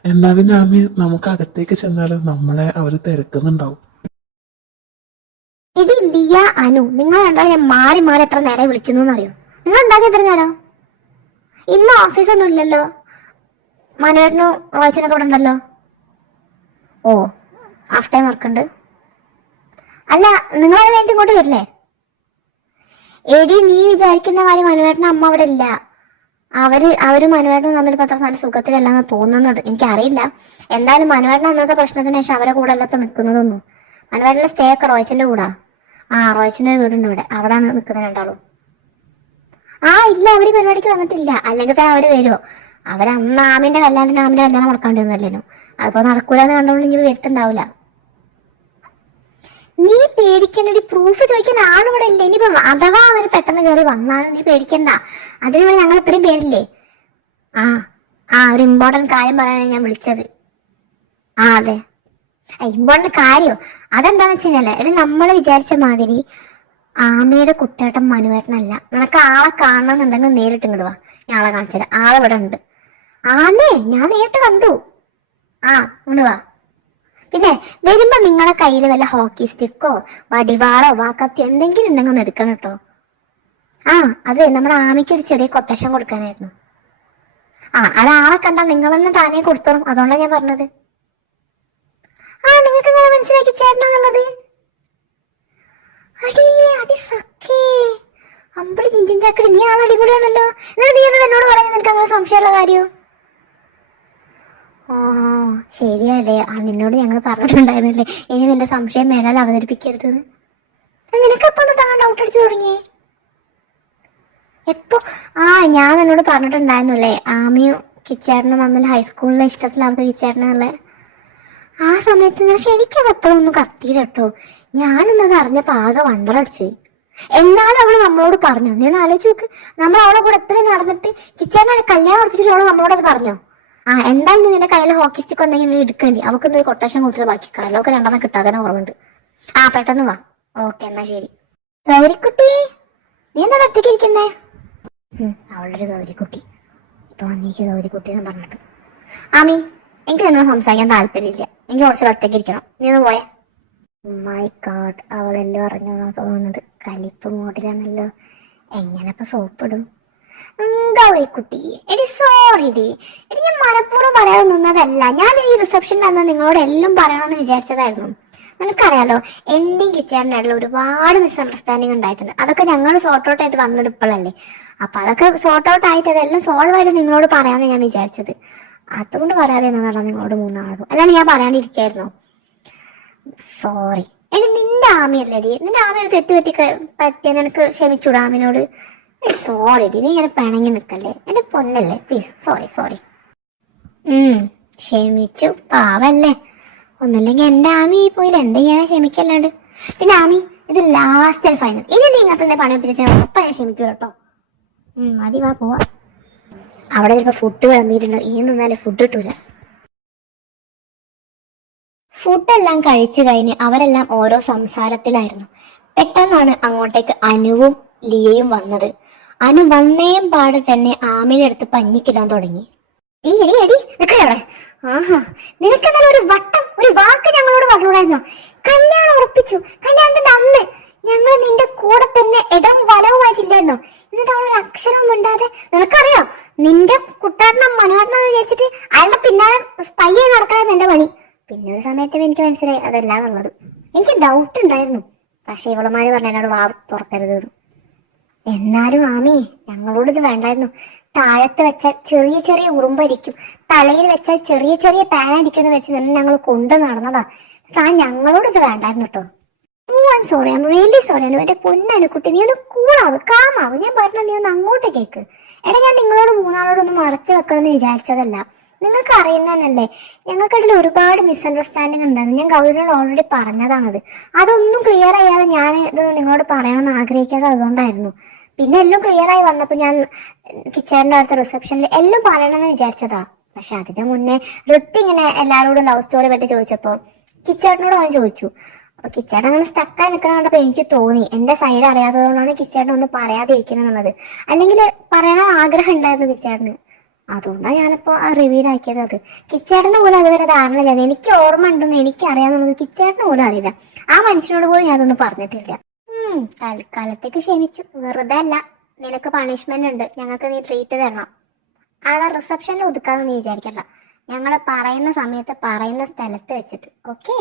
എന്നാ പിന്നെ ആമി നമുക്ക് അകത്തേക്ക് ചെന്നാലും നമ്മളെ അവര് തിരക്കുന്നുണ്ടാവും. എടി ലിയ, അനു, നിങ്ങൾ രണ്ടാളും ഞാൻ മാറി മാറി എത്ര നേരം വിളിക്കുന്നു എന്നറിയോ? നിങ്ങൾ എന്താക്കി എത്ര നേരം? ഇന്ന് ഓഫീസൊന്നും ഇല്ലല്ലോ. മനുവേട്ടനും റോച്ചനൊക്കെ ഇവിടെ ഉണ്ടല്ലോ. ഓ, ഹാഫ് ടൈം വർക്കുണ്ട്. അല്ല, നിങ്ങളത് കഴിഞ്ഞിട്ട് ഇങ്ങോട്ട് വരില്ലേ? എടി നീ വിചാരിക്കുന്ന കാര്യം മനുവേട്ടനും അമ്മ അവിടെ ഇല്ല. അവര് മനുവേട്ടനും തമ്മിൽ അത്ര നല്ല സുഖത്തിലല്ലാന്ന് തോന്നുന്നത്. എനിക്കറിയില്ല. എന്തായാലും മനുവേട്ടൻ അന്നത്തെ പ്രശ്നത്തിന് ശേഷം അവരെ കൂടെ അല്ലത്തെ നിൽക്കുന്നതൊന്നും. മനുവേട്ടന്റെ സ്റ്റേ ഒക്കെ റോയ്ച്ചന്റെ കൂടാ. റോയ്ച്ചന്റെ വീടുണ്ട് ഇവിടെ. അവിടാണ് നിൽക്കുന്നത് രണ്ടാളും. ഇല്ല, അവര് പരിപാടിക്ക് വന്നിട്ടില്ല. അല്ലെങ്കിൽ തന്നെ അവര് വരുമോ? അവരന്ന് ആമിന്റെ കല്യാണം മുടക്കാണ്ടി വന്നല്ലേനോ. അതിപ്പോ നടക്കൂലെന്ന് കണ്ടോണ്ട് ഇനി വരുത്തുണ്ടാവില്ല. നീ പേടിക്കണ്ടടി. പ്രൂഫ് ചോദിക്കാൻ ആളിവിടെ ഇല്ല. ഇനിയിപ്പോ അഥവാ അവര് പെട്ടെന്ന് കയറി വന്നാലും നീ പേടിക്കണ്ട. അതിനുവേണ്ടി ഞങ്ങൾ ഇത്രയും പേരില്ലേ. ഒരു ഇമ്പോർട്ടന്റ് കാര്യം പറയാനാണ് ഞാൻ വിളിച്ചത്. അതെ, ഇമ്പോർട്ടന്റ് കാര്യം അതെന്താന്ന് വെച്ച് കഴിഞ്ഞാല്, എടി നമ്മൾ വിചാരിച്ച മാതിരി ആമയുടെ കുട്ടേട്ടൻ മനുവേട്ടനല്ല. നിനക്ക് ആളെ കാണണമെന്നുണ്ടെങ്കിൽ നേരിട്ട് ഇങ്ങോട്ട് വാ. ഞാൻ ആളെ കാണിച്ചുതരാം. ആളിവിടെ ഉണ്ട്. ഞാൻ നേരിട്ട് കണ്ടു. ഇങ്ങോട്ട് വാ. പിന്നെ വരുമ്പോ നിങ്ങളുടെ കയ്യിൽ വല്ല ഹോക്കി സ്റ്റിക്കോ വടിവാളോ വാക്കത്തിയോ എന്തെങ്കിലും ഉണ്ടെങ്കിൽ ഒന്ന് എടുക്കണം കേട്ടോ. അതെ, നമ്മുടെ ആമിക്ക് ഒരു ചെറിയ കൊട്ടേഷൻ കൊടുക്കാനായിരുന്നു. അത് ആളെ കണ്ടാൽ നിങ്ങളൊന്നും താനേ കൊടുത്തോളും. അതുകൊണ്ടാണ് ഞാൻ പറഞ്ഞത്. നിങ്ങൾക്ക് എങ്ങനെ മനസ്സിലാക്കി ചേട്ടനാന്നുള്ളത്? അമ്പളി ചിഞ്ചിൻ ചാക്കടി, നീ ആൾ അടിപൊളിയാണല്ലോ. എന്നിട്ട് നീ എന്നത് എന്നോട് പറയുന്നത് നിനക്ക് അങ്ങനെ സംശയമുള്ള കാര്യം? ശരിയല്ലേ. നിന്നോട് ഞങ്ങൾ പറഞ്ഞിട്ടുണ്ടായിരുന്നില്ലേ ഇനി നിന്റെ സംശയം മേലാൽ അവതരിപ്പിക്കരുത്. നിനക്കെപ്പോ ഡൗട്ട് അടിച്ചു തുടങ്ങിയേ? എപ്പോ? ഞാൻ എന്നോട് പറഞ്ഞിട്ടുണ്ടായിരുന്നല്ലേ ആമിയും കിച്ചേട്ടനും തമ്മിൽ ഹൈസ്കൂളിലെ ഇഷ്ടത്തിലാർക്ക് കിച്ചേട്ടനല്ലേ. ആ സമയത്ത് പക്ഷെ എനിക്കത് എപ്പോഴും ഒന്നും കത്തിയില്ല കേട്ടോ. ഞാനെന്നത് അറിഞ്ഞപ്പോ ആകെ വണ്ടറടിച്ചു. എന്നാലും അവള് നമ്മളോട് പറഞ്ഞു. നീ ഒന്ന് ആലോചിച്ച് നോക്ക്. നമ്മൾ അവളെ കൂടെ എത്രയും നടന്നിട്ട് കിച്ചേട്ടനെ കല്യാണം ഉറപ്പിച്ചിട്ട് അവള് നമ്മളോട് അത് പറഞ്ഞോ? എന്തായാലും നിന്റെ കയ്യിൽ ഹോക്കി സ്റ്റിക്ക് എന്തെങ്കിലും എടുക്കേണ്ടി. അവൾക്ക് എന്തൊരു കൊട്ടേഷൻ കൊടുത്തിട്ട് ബാക്കി കാലമൊക്കെ രണ്ടെണ്ണം കിട്ടാതെ കുറവുണ്ട്. പെട്ടെന്ന് വാ. ഓക്കെ, എന്നാ ശരി. ഗൗരിക്കുട്ടി, നീ എന്താ ഒറ്റയ്ക്ക് ഇരിക്കുന്നേ? അവളുടെ ഒരു ഗൗരിക്കുട്ടി ഇപ്പൊ വന്നേക്ക്. ഗൗരിക്കുട്ടി എന്ന് പറഞ്ഞിട്ട് ആമി, എനിക്ക് നിന്നോട് സംസാരിക്കാൻ താല്പര്യമില്ല. എനിക്ക് കുറച്ച് ഒറ്റയ്ക്ക് ഇരിക്കണം. നീ ഒന്ന് പോയേ. മൈ ഗോഡ്, അവളെല്ലോ അറിഞ്ഞു തോന്നുന്നത്. കലിപ്പ് മോഡിലാണല്ലോ. എങ്ങനെ ഇപ്പൊ സോപ്പിടും? Gowrikutty, sorry D. ഞാൻ മനഃപൂർവ്വം പറയാൻ നിന്നതല്ല. ഞാൻ ഈ റിസപ്ഷനിൽ അന്ന് നിങ്ങളോട് എല്ലാം പറയണമെന്ന് വിചാരിച്ചതായിരുന്നു. നിനക്കറിയാലോ, എന്റെയും കിച്ചേട്ടൻ്റെ ഇടയിൽ ഒരുപാട് മിസ്അണ്ടർസ്റ്റാൻഡിങ് ഉണ്ടായിട്ടുണ്ട്. അതൊക്കെ ഞങ്ങൾ സോർട്ട് ഔട്ട് ആയിട്ട് വന്നത് ഇപ്പോഴല്ലേ. അപ്പൊ അതൊക്കെ സോർട്ട് ഔട്ട് ആയിട്ട് അതെല്ലാം സോൾവ് ആയിട്ട് നിങ്ങളോട് പറയാമെന്ന് ഞാൻ വിചാരിച്ചത്. അതുകൊണ്ട് പറയാതെ എന്നല്ല നിങ്ങളോട് മൂന്നാളും. അല്ലാണ്ട് ഞാൻ പറയാണ്ടിരിക്കായിരുന്നോ? സോറി. നിന്റെ ആമിയല്ലേടി. നിന്റെ ആമിയൊരു തെറ്റ് പറ്റിയ നിനക്ക് ക്ഷമിച്ചൂടാ ആമിനോട്? സോറി ഡി, നീ ഇങ്ങനെ പിണങ്ങി നിൽക്കല്ലേ. എന്റെ പൊന്നല്ലേ, പ്ലീസ്. സോറി. ക്ഷമിച്ചു. പാവല്ലേ. ഒന്നുമില്ലെങ്കിൽ എന്റെ ആമി പോയില്ല. എന്താ ഞാൻ ക്ഷമിക്കല്ലാണ്ട്. പിന്നെ ആമി, ഇത് ലാസ്റ്റ് ആൻഡ് ഫൈനൽ. ഇനി നീ ഇങ്ങനത്തെ പണി ഒപ്പിച്ചാൽ ഉറപ്പാ ഞാൻ ക്ഷമിക്കൂല കേട്ടോ. മതി, വാ പോവാ. അവിടെ ചിലപ്പോ ഫുഡ് വിളമ്പിയിട്ടുണ്ടോ? ഈ നിന്നാലേ ഫുഡ് കിട്ടൂല. ഫുഡെല്ലാം കഴിച്ചു കഴിഞ്ഞ് അവരെല്ലാം ഓരോ സംസാരത്തിലായിരുന്നു. പെട്ടെന്നാണ് അങ്ങോട്ടേക്ക് അനുവും ലിയയും വന്നത്. അനു വന്നേയും പാടെ തന്നെ ആമിയുടെ അടുത്ത് പഞ്ഞിക്കിടാൻ തുടങ്ങി. നിനക്കെന്നാലും ഒരു വാക്ക് ഞങ്ങളോട് പറഞ്ഞൂടായിരുന്നോ? കല്യാണം ഉറപ്പിച്ചു. കല്യാണത്തിന്റെ അന്ന് ഞങ്ങൾ നിന്റെ കൂടെ തന്നെ ഇടവും വലവുമായിട്ടില്ലായിരുന്നോ? എന്നിട്ട് അവളൊരു അക്ഷരം മിണ്ടാതെ. നിനക്കറിയാം, നിന്റെ കുട്ടാട്ടണം മനോഹരനെന്ന് വിചാരിച്ചിട്ട് അയാളുടെ പിന്നാലെ സ്പൈയെ നടക്കാതെ എന്റെ പണി. പിന്നെ ഒരു സമയത്ത് എനിക്ക് മനസ്സിലായി അതല്ലാന്നുള്ളത്. എനിക്ക് ഡൗട്ട് ഉണ്ടായിരുന്നു, പക്ഷെ ഇവളുമാര് പറഞ്ഞ എന്നോട് വാ തുറക്കരുത്. എന്നാലും ആമി, ഞങ്ങളോട് ഇത് വേണ്ടായിരുന്നു. താഴത്ത് വെച്ചാൽ ചെറിയ ചെറിയ ഉറുമ്പരിക്കും, തലയിൽ വെച്ചാൽ ചെറിയ ചെറിയ പാനായിരിക്കും വെച്ച് തന്നെ ഞങ്ങൾ കൊണ്ടു നടന്നതാ. ഞങ്ങളോട് ഇത് വേണ്ടായിരുന്നു കേട്ടോ. I am sorry, I am really sorry. എന്റെ പൊന്നനുക്കുട്ടി, നീ ഒന്ന് കൂളാവ്, കാമാവ്. ഞാൻ പറഞ്ഞ നീ ഒന്ന് അങ്ങോട്ട് കേക്ക്. എടാ, ഞാൻ നിങ്ങളോട് മൂന്നാളോടൊന്നും മറച്ചു വെക്കണമെന്ന് വിചാരിച്ചതല്ല. നിങ്ങൾക്ക് അറിയുന്നതന്നല്ലേ, ഞങ്ങൾക്കിടയിൽ ഒരുപാട് മിസ്അണ്ടർസ്റ്റാൻഡിങ് ഉണ്ടായിരുന്നു. ഞാൻ ഗൗരിനോട് ഓൾറെഡി പറഞ്ഞതാണത്. അതൊന്നും ക്ലിയർ ആയാതെ ഞാൻ ഇത് നിങ്ങളോട് പറയണമെന്ന് ആഗ്രഹിക്കാതെ അതുകൊണ്ടായിരുന്നു. പിന്നെ എല്ലാം ക്ലിയർ ആയി വന്നപ്പോൾ ഞാൻ കിച്ചേട്ടൻ്റെ അടുത്ത റിസപ്ഷനിൽ എല്ലാം പറയണമെന്ന് വിചാരിച്ചതാ. പക്ഷെ അതിന് മുന്നേ ഋത്തി ഇങ്ങനെ എല്ലാവരോടും ലവ് സ്റ്റോറി പറ്റി ചോദിച്ചപ്പോൾ കിച്ചേട്ടനോട് അവൻ ചോദിച്ചു. അപ്പൊ കിച്ചേട്ടൻ അങ്ങനെ സ്റ്റക്കായി നിൽക്കണ കണ്ടപ്പോൾ എനിക്ക് തോന്നി എന്റെ സൈഡ് അറിയാത്തതുകൊണ്ടാണ് കിച്ചേട്ടൻ ഒന്നും പറയാതിരിക്കുന്നത് എന്നുള്ളത്. അല്ലെങ്കിൽ പറയണ ആഗ്രഹം ഉണ്ടായിരുന്നു കിച്ചേട്ടന്. അതുകൊണ്ടാണ് ഞാനിപ്പോ ആ റിവീൽ ആക്കിയത്. അത് കിച്ചേട്ടന് പോലും അതുവരെ ധാരണ ഇല്ല. എനിക്ക് ഓർമ്മ ഉണ്ടെന്ന് എനിക്കറിയാന്നുള്ളത് കിച്ചേട്ടന് പോലും അറിയില്ല. ആ മനുഷ്യനോട് പോലും ഞാനതൊന്നും പറഞ്ഞിട്ടില്ല. തൽക്കാലത്തേക്ക് ക്ഷമിച്ചു. വെറുതെ അല്ല, നിനക്ക് പണിഷ്മെന്റ് ഉണ്ട്. ഞങ്ങൾക്ക് നീ ട്രീറ്റ് തരണം. ആളെ റിസപ്ഷനിൽ ഒതുക്കാന്ന് നീ വിചാരിക്കണ്ട. ഞങ്ങള് പറയുന്ന സമയത്ത് പറയുന്ന സ്ഥലത്ത് വെച്ചിട്ട്. ഓക്കേ?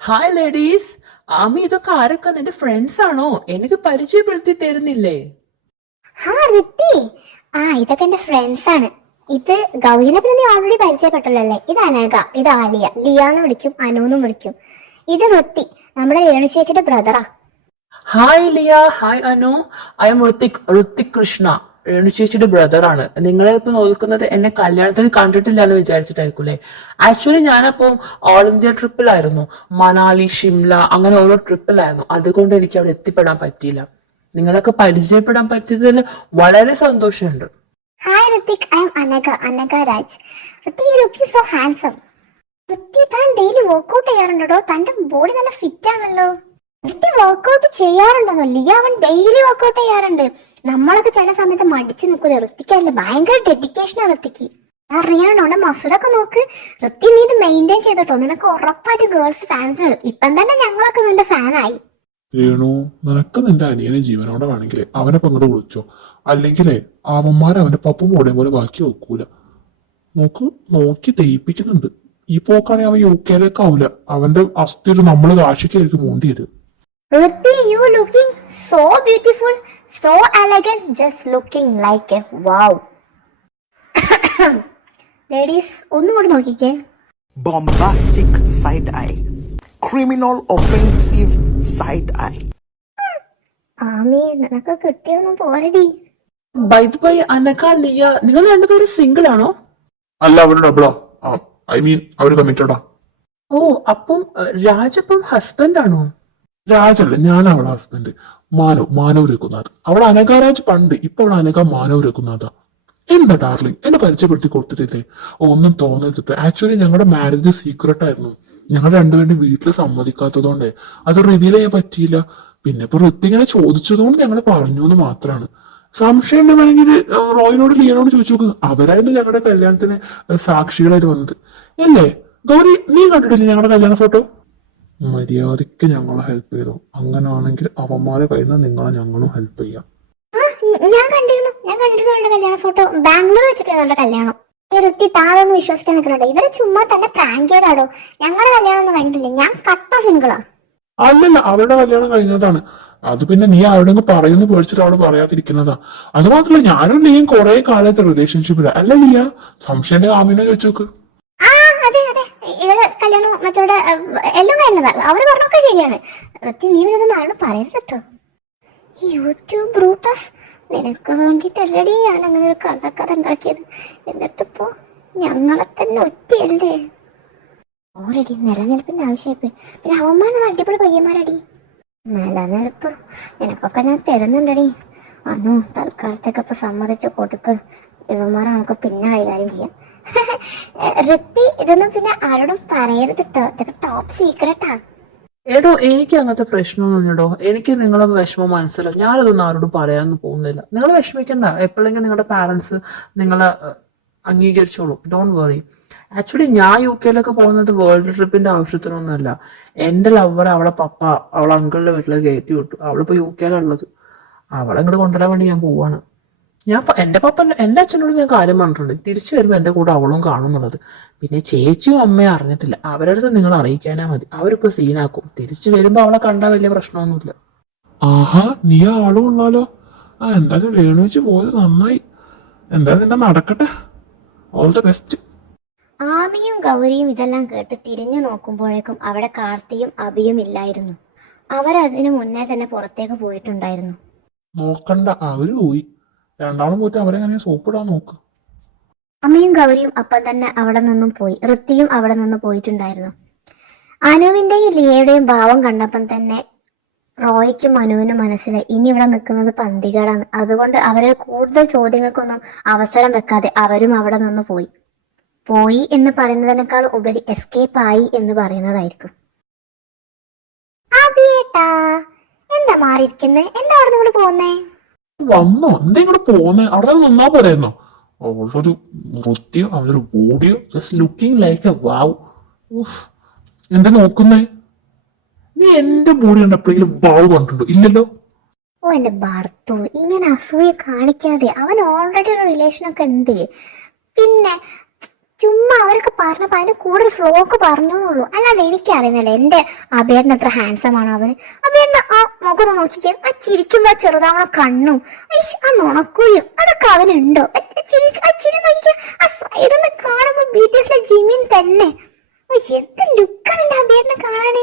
Hi ladies. ആമി, ഇതൊക്കെ ആരൊക്കെ? നിന്റെ ഫ്രണ്ട്സ് ആണോ? എനിക്ക് പരിചയപ്പെടുത്തി തരുന്നില്ലേ? ഋത്തി, ഇതൊക്കെ എന്റെ ഫ്രണ്ട്സ് ആണ്. ഇത് ഗൗരിനെ പിന്നെ നീ ഓൾറെഡി പരിചയപ്പെട്ടല്ലോ അല്ലേ? ഇത് അനഘ, ഇത് ആലിയ. ലിയ എന്ന് വിളിക്കും, അനു എന്നും വിളിക്കും. ഇത് ഋത്തി, നമ്മുടെ രേണു ചേച്ചിയുടെ ബ്രദറാ. Hi Liya, hi Anu. I am Rithik Krishna, Renu ചേച്ചിയുടെ ബ്രദറാണ്. നിങ്ങളെ ഇപ്പൊ നോക്കുന്നത് എന്നെ കല്യാണത്തിന് കണ്ടിട്ടില്ല എന്ന് വിചാരിച്ചിട്ടായിരിക്കൂലേ? ആക്ച്വലി ഞാനപ്പോ ഓൾ ഇന്ത്യ ട്രിപ്പിലായിരുന്നു. മണാലി, ഷിംല, അങ്ങനെ ഓരോ ട്രിപ്പിലായിരുന്നു. അതുകൊണ്ട് എനിക്ക് അവിടെ എത്തിപ്പെടാൻ പറ്റിയില്ല. നിങ്ങളൊക്കെ പരിചയപ്പെടാൻ പറ്റിയതിൽ വളരെ സന്തോഷമുണ്ട്. Hi Hrithik, I M Anagha Raj. Hrithik, you looking so handsome. Hrithik, താൻ ഡെയിലി വർക്ക്ഔട്ട് ചെയ്യാറുണ്ടോ? തന്റെ ബോഡി നല്ല ഫിറ്റ് ആണല്ലോ. ഋത്തിക് വർക്ക്ഔട്ട് ചെയ്യാറുണ്ടോ? ലിയ, അവൻ ഡെയിലി വർക്ക്ഔട്ട് ചെയ്യാറുണ്ട്. നമ്മളൊക്കെ ചില സമയത്ത് മടിച്ചു നിൽക്കൂല. ഋത്തിക്കല്ലേ ഭയങ്കര ഡെഡിക്കേഷനാണ് ഋത്തിക്ക്. അറിയാണോ? അവന്റെ മസിലൊക്കെ നോക്ക്. ഋത്തി, നീ ഇത് മെയിൻറ്റെയിൻ ചെയ്തോട്ടോ. നിനക്ക് ഉറപ്പായിട്ട് ഗേൾസ് ഫാൻസ് വരും. ഇപ്പം തന്നെ ഞങ്ങളൊക്കെ നിന്റെ ഫാനായി. രേണു, നിനക്ക് നിന്റെ അനിയനെ ജീവനോടെ വേണമെങ്കിലേ അവനെ പങ്കോട് വിളിച്ചോ. അല്ലെങ്കിലേ അവന്മാരെ അവന്റെ പപ്പും മോടെ പോലെ ബാക്കി വെക്കൂല. നോക്കി ദയിപ്പിക്കുന്നുണ്ട്. ഈ പോക്കാണെങ്കിൽ അവൻ UK ആവില്ല. അവന്റെ അസ്ഥിയിൽ നമ്മള് കാശിക്കായിരിക്കും മൂണ്ടിയത്. Ruthie, you looking so beautiful, so elegant, just looking like a wow. Ladies, ഒന്നുകൂടി നോക്കിക്കേ. Bombastic side eye. Criminal offensive side eye. Ami, നിനക്ക് കിട്ടിയൊന്നും പോരടി. By the by, Anagha, Liya, നിങ്ങൾ രണ്ടുപേരും സിംഗിൾ ആണോ? അല്ല, അവര് ഡബിളാ. ഐ മീൻ അവര് കമ്മിറ്റഡാ. ഓ, അപ്പം രാജപ്പം ഹസ്ബൻഡ് ആണോ? രാജല്ല, ഞാൻ അവളെ ഹസ്ബൻഡ്. മാനവ് രഘുനാഥ്. അവളെ അനഘരാജ് പണ്ട്, ഇപ്പൊ അവളെ അനഘ മാനവ് രഘുനാഥാ. എന്താ ഡാർലിംഗ്, എന്നെ പരിചയപ്പെടുത്തി കൊടുത്തിട്ടില്ലേ? ഒന്നും തോന്നരുത്. ആക്ച്വലി ഞങ്ങളുടെ മാരേജ് സീക്രട്ട് ആയിരുന്നു. ഞങ്ങൾ രണ്ടുപേരും വീട്ടിൽ സമ്മതിക്കാത്തതുകൊണ്ട് അത് റിവീൽ ചെയ്യാൻ പറ്റിയില്ല. പിന്നെ ഇപ്പൊ ഋത്തിങ്ങനെ ചോദിച്ചതുകൊണ്ട് ഞങ്ങൾ പറഞ്ഞു എന്ന് മാത്രമാണ്. സംശയം ഉണ്ടെങ്കിൽ റോയിനോട് ലിയനോട് ചോദിച്ചു നോക്ക്. അവരായിരുന്നു ഞങ്ങളുടെ കല്യാണത്തിന് സാക്ഷികളായിട്ട് വന്നത്. അല്ലേ ഗൗരി? നീ കണ്ടിട്ടില്ലേ ഞങ്ങളുടെ കല്യാണ ഫോട്ടോ? മര്യാദയ്ക്ക് ഞങ്ങളെ ഹെൽപ്പ് ചെയ്തു. അങ്ങനാണെങ്കിൽ അവന്മാരെ കയ്യിൽ നിന്ന് നിങ്ങളെ ഞങ്ങളും ഹെൽപ്പ് ചെയ്യാം. ഞാൻ കണ്ടിരുന്നു അവരുടെ കല്യാണ ഫോട്ടോ. ബാംഗ്ലൂർ വെച്ചിട്ടാണ് അവരുടെ കല്യാണം. ഋത്തി, താതൊന്നും വിശ്വസിക്കാൻ നിൽക്കണോ? ഇവര് ചുമ്മാ തന്നെ പ്രാങ്ക് ചെയ്താടോ. ഞങ്ങളുടെ കല്യാണം ഒന്നും കഴിഞ്ഞിട്ടില്ല. ഞാൻ കട്ട സിംഗിളാ. അല്ലല്ല, അവരുടെ കല്യാണം കഴിഞ്ഞതാണ്. അത് പിന്നെ നീ അവിടെ നിന്ന് പറയുന്നു പേടിച്ചിട്ട് അവള് പറയാതിരിക്കുന്നതാ. അത് മാത്രമല്ല, ഞാനും നീയും കുറെ കാലത്തെ റിലേഷൻഷിപ്പില്ല അല്ല ലിയ? സംശയന്റെ ആമിനെ ചോദിച്ചു നോക്ക്. അതെ, ഇവര് കല്യാണം മറ്റവിടെ എല്ലാം കഴിഞ്ഞതാ. അവര് പറഞ്ഞൊക്കെ ശരിയാണ്. ഋത്തി, നീ ഇതൊന്നും ആരോടും പറയരുത് കേട്ടോ. യൂട്യൂബ് ബ്രൂട്ടസ്, നിനക്ക് വേണ്ടിട്ടല്ലടി ഞാൻ അങ്ങനെ ഒരു കഥ ഉണ്ടാക്കിയത്. എന്നിട്ടിപ്പോ ഞങ്ങളെ തന്നെ ഒറ്റയല്ലേ. ഓരടി നിലനിൽപ്പിന്റെ ആവശ്യമായിപ്പോയി. പിന്നെ അവന്മാർ അടിപൊളി പയ്യന്മാരടി. നിലനിൽപ്പ് നിനക്കൊക്കെ ഞാൻ തരുന്നുണ്ടടി. അന്നു തൽക്കാലത്തേക്ക് ഇപ്പൊ സമ്മതിച്ചു കൊടുക്ക്. ഇവന്മാരെ നമുക്ക് പിന്നെ കൈകാര്യം ചെയ്യാം. ഋത്തി, ഇതൊന്നും പിന്നെ ആരോടും പറയരുത് കേട്ടോ. ഇതൊക്കെ ടോപ്പ് സീക്രട്ടാ. എടോ, എനിക്ക് അങ്ങനത്തെ പ്രശ്നമൊന്നുമില്ലടോ. എനിക്ക് നിങ്ങളെ വിഷമം മനസ്സിലാവും. ഞാനതൊന്നും ആരോടും പറയാനൊന്നും പോകുന്നില്ല. നിങ്ങൾ വിഷമിക്കണ്ട. എപ്പോഴെങ്കിലും നിങ്ങളുടെ പാരന്റ്സ് നിങ്ങളെ അംഗീകരിച്ചോളൂ. Don't worry. ആക്ച്വലി ഞാൻ യു കെയിലൊക്കെ പോകുന്നത് വേൾഡ് ട്രിപ്പിന്റെ ആവശ്യത്തിനൊന്നുമല്ല. എന്റെ ലവർ അവളെ പപ്പ അവളെ അങ്കിളിന്റെ വീട്ടിലേക്ക് കയറ്റി വിട്ടു. അവളിപ്പോ യു കെയിലുള്ളത്. അവളെ ഇങ്ങോട്ട് കൊണ്ടുവരാൻ വേണ്ടി ഞാൻ പോവാണ്. എന്റെ അച്ഛനോട് ഞാൻ കാര്യം പറഞ്ഞിട്ടുണ്ട്. തിരിച്ചു വരുമ്പോ എന്റെ കൂടെ അവളും കാണുന്നുള്ളത്. പിന്നെ ചേച്ചിയും അമ്മയും അറിഞ്ഞിട്ടില്ല. അവരുടെ അടുത്ത് നിങ്ങൾ അറിയിക്കാനാ മതി. അവരിപ്പോ സീനാക്കും. തിരിച്ചു വരുമ്പോ അവളെ കണ്ടാൽ വലിയ പ്രശ്നമൊന്നുമില്ല. ആഹാ, നീ ആളും ഉള്ളാലോ. എന്തായാലും രേണു വെച്ച് പോയത് നന്നായി. എന്തായാലും നിന്നെ നടക്കട്ടെ. All the best. ആമിയും ഗൗരിയും ഇതെല്ലാം കേട്ട് തിരിഞ്ഞു നോക്കുമ്പോഴേക്കും അവിടെ കാർത്തിയും അഭിയും ഇല്ലായിരുന്നു. അവരതിനു മുന്നേ തന്നെ പുറത്തേക്ക് പോയിട്ടുണ്ടായിരുന്നു. നോക്കണ്ട, അവര് പോയി. രണ്ടാളും പോയിട്ട് അവരെങ്ങനെ സോപ്പിടാൻ നോക്ക്. അമ്മയും ഗൗരിയും അപ്പം തന്നെ അവിടെ നിന്നും പോയി. ഋത്തിയും അവിടെ നിന്ന് പോയിട്ടുണ്ടായിരുന്നു. അനുവിന്റെയും ലിയയുടെയും ഭാവം കണ്ടപ്പം തന്നെ റോയ്ക്കും അനുവിനും മനസ്സിലായി ഇനി ഇവിടെ നിൽക്കുന്നത് പന്തികേടാണ്. അതുകൊണ്ട് അവരെ കൂടുതൽ ചോദ്യങ്ങൾക്കൊന്നും അവസരം വെക്കാതെ അവരും അവിടെ നിന്ന് പോയി. പോയി എന്ന് പറയുന്നതിനേക്കാൾ ഉപരി എസ്കേപ്പ് ആയി എന്ന് പറയുന്നതായിരിക്കും. എന്താ മാറിയിരിക്കുന്നേ? എന്താ അവിടെ നിന്ന് പോകുന്നേ? വന്നോ? എന്താ ഇങ്ങോട്ട് പോന്നേ? അവിടെ നിന്നാ പോരായിരുന്നോ? അവളൊരു വൃത്തിയോ അവനൊരു ബോഡിയോ just looking like a wow. എന്താ നോക്കുന്നേ? നീ എന്റെ ബോഡി കണ്ടപ്പോഴെങ്കിലും വാവ് കണ്ടിട്ടുണ്ടോ? ഇല്ലല്ലോ. ഓ എന്റെ ഭർത്തു, ഇങ്ങനെ അസൂയ കാണിക്കാതെ. അവൻ ഓൾറെഡി ഒരു റിലേഷനൊക്കെ ഉണ്ട്. പിന്നെ ചുമ്മാ അവരൊക്കെ പറഞ്ഞപ്പോ അതിന്റെ കൂടെ ഒരു ഫ്ലോ ഒക്കെ പറഞ്ഞോന്നുള്ളൂ. അല്ലാതെ എനിക്കറിയുന്നില്ല എന്റെ അബേട്ടൻ എത്ര ഹാൻസം ആണ്. അവന് അബേട്ടൻ ആ മുഖം നോക്കിക്കാൻ, ആ ചിരിക്കുമ്പോ ചെറുതാവണ കണ്ണും ആ നുണക്കുഴിയും അതൊക്കെ അവനുണ്ടോ? ആ ചിരി നോക്കിക്കാൻ, ആ സൈഡിൽ നിന്ന് കാണുമ്പോ ബിടിഎസിലെ ജിമിൻ തന്നെ. എന്ത് ലുക്കാണ് എന്റെ അബേട്ടനെ കാണാന്.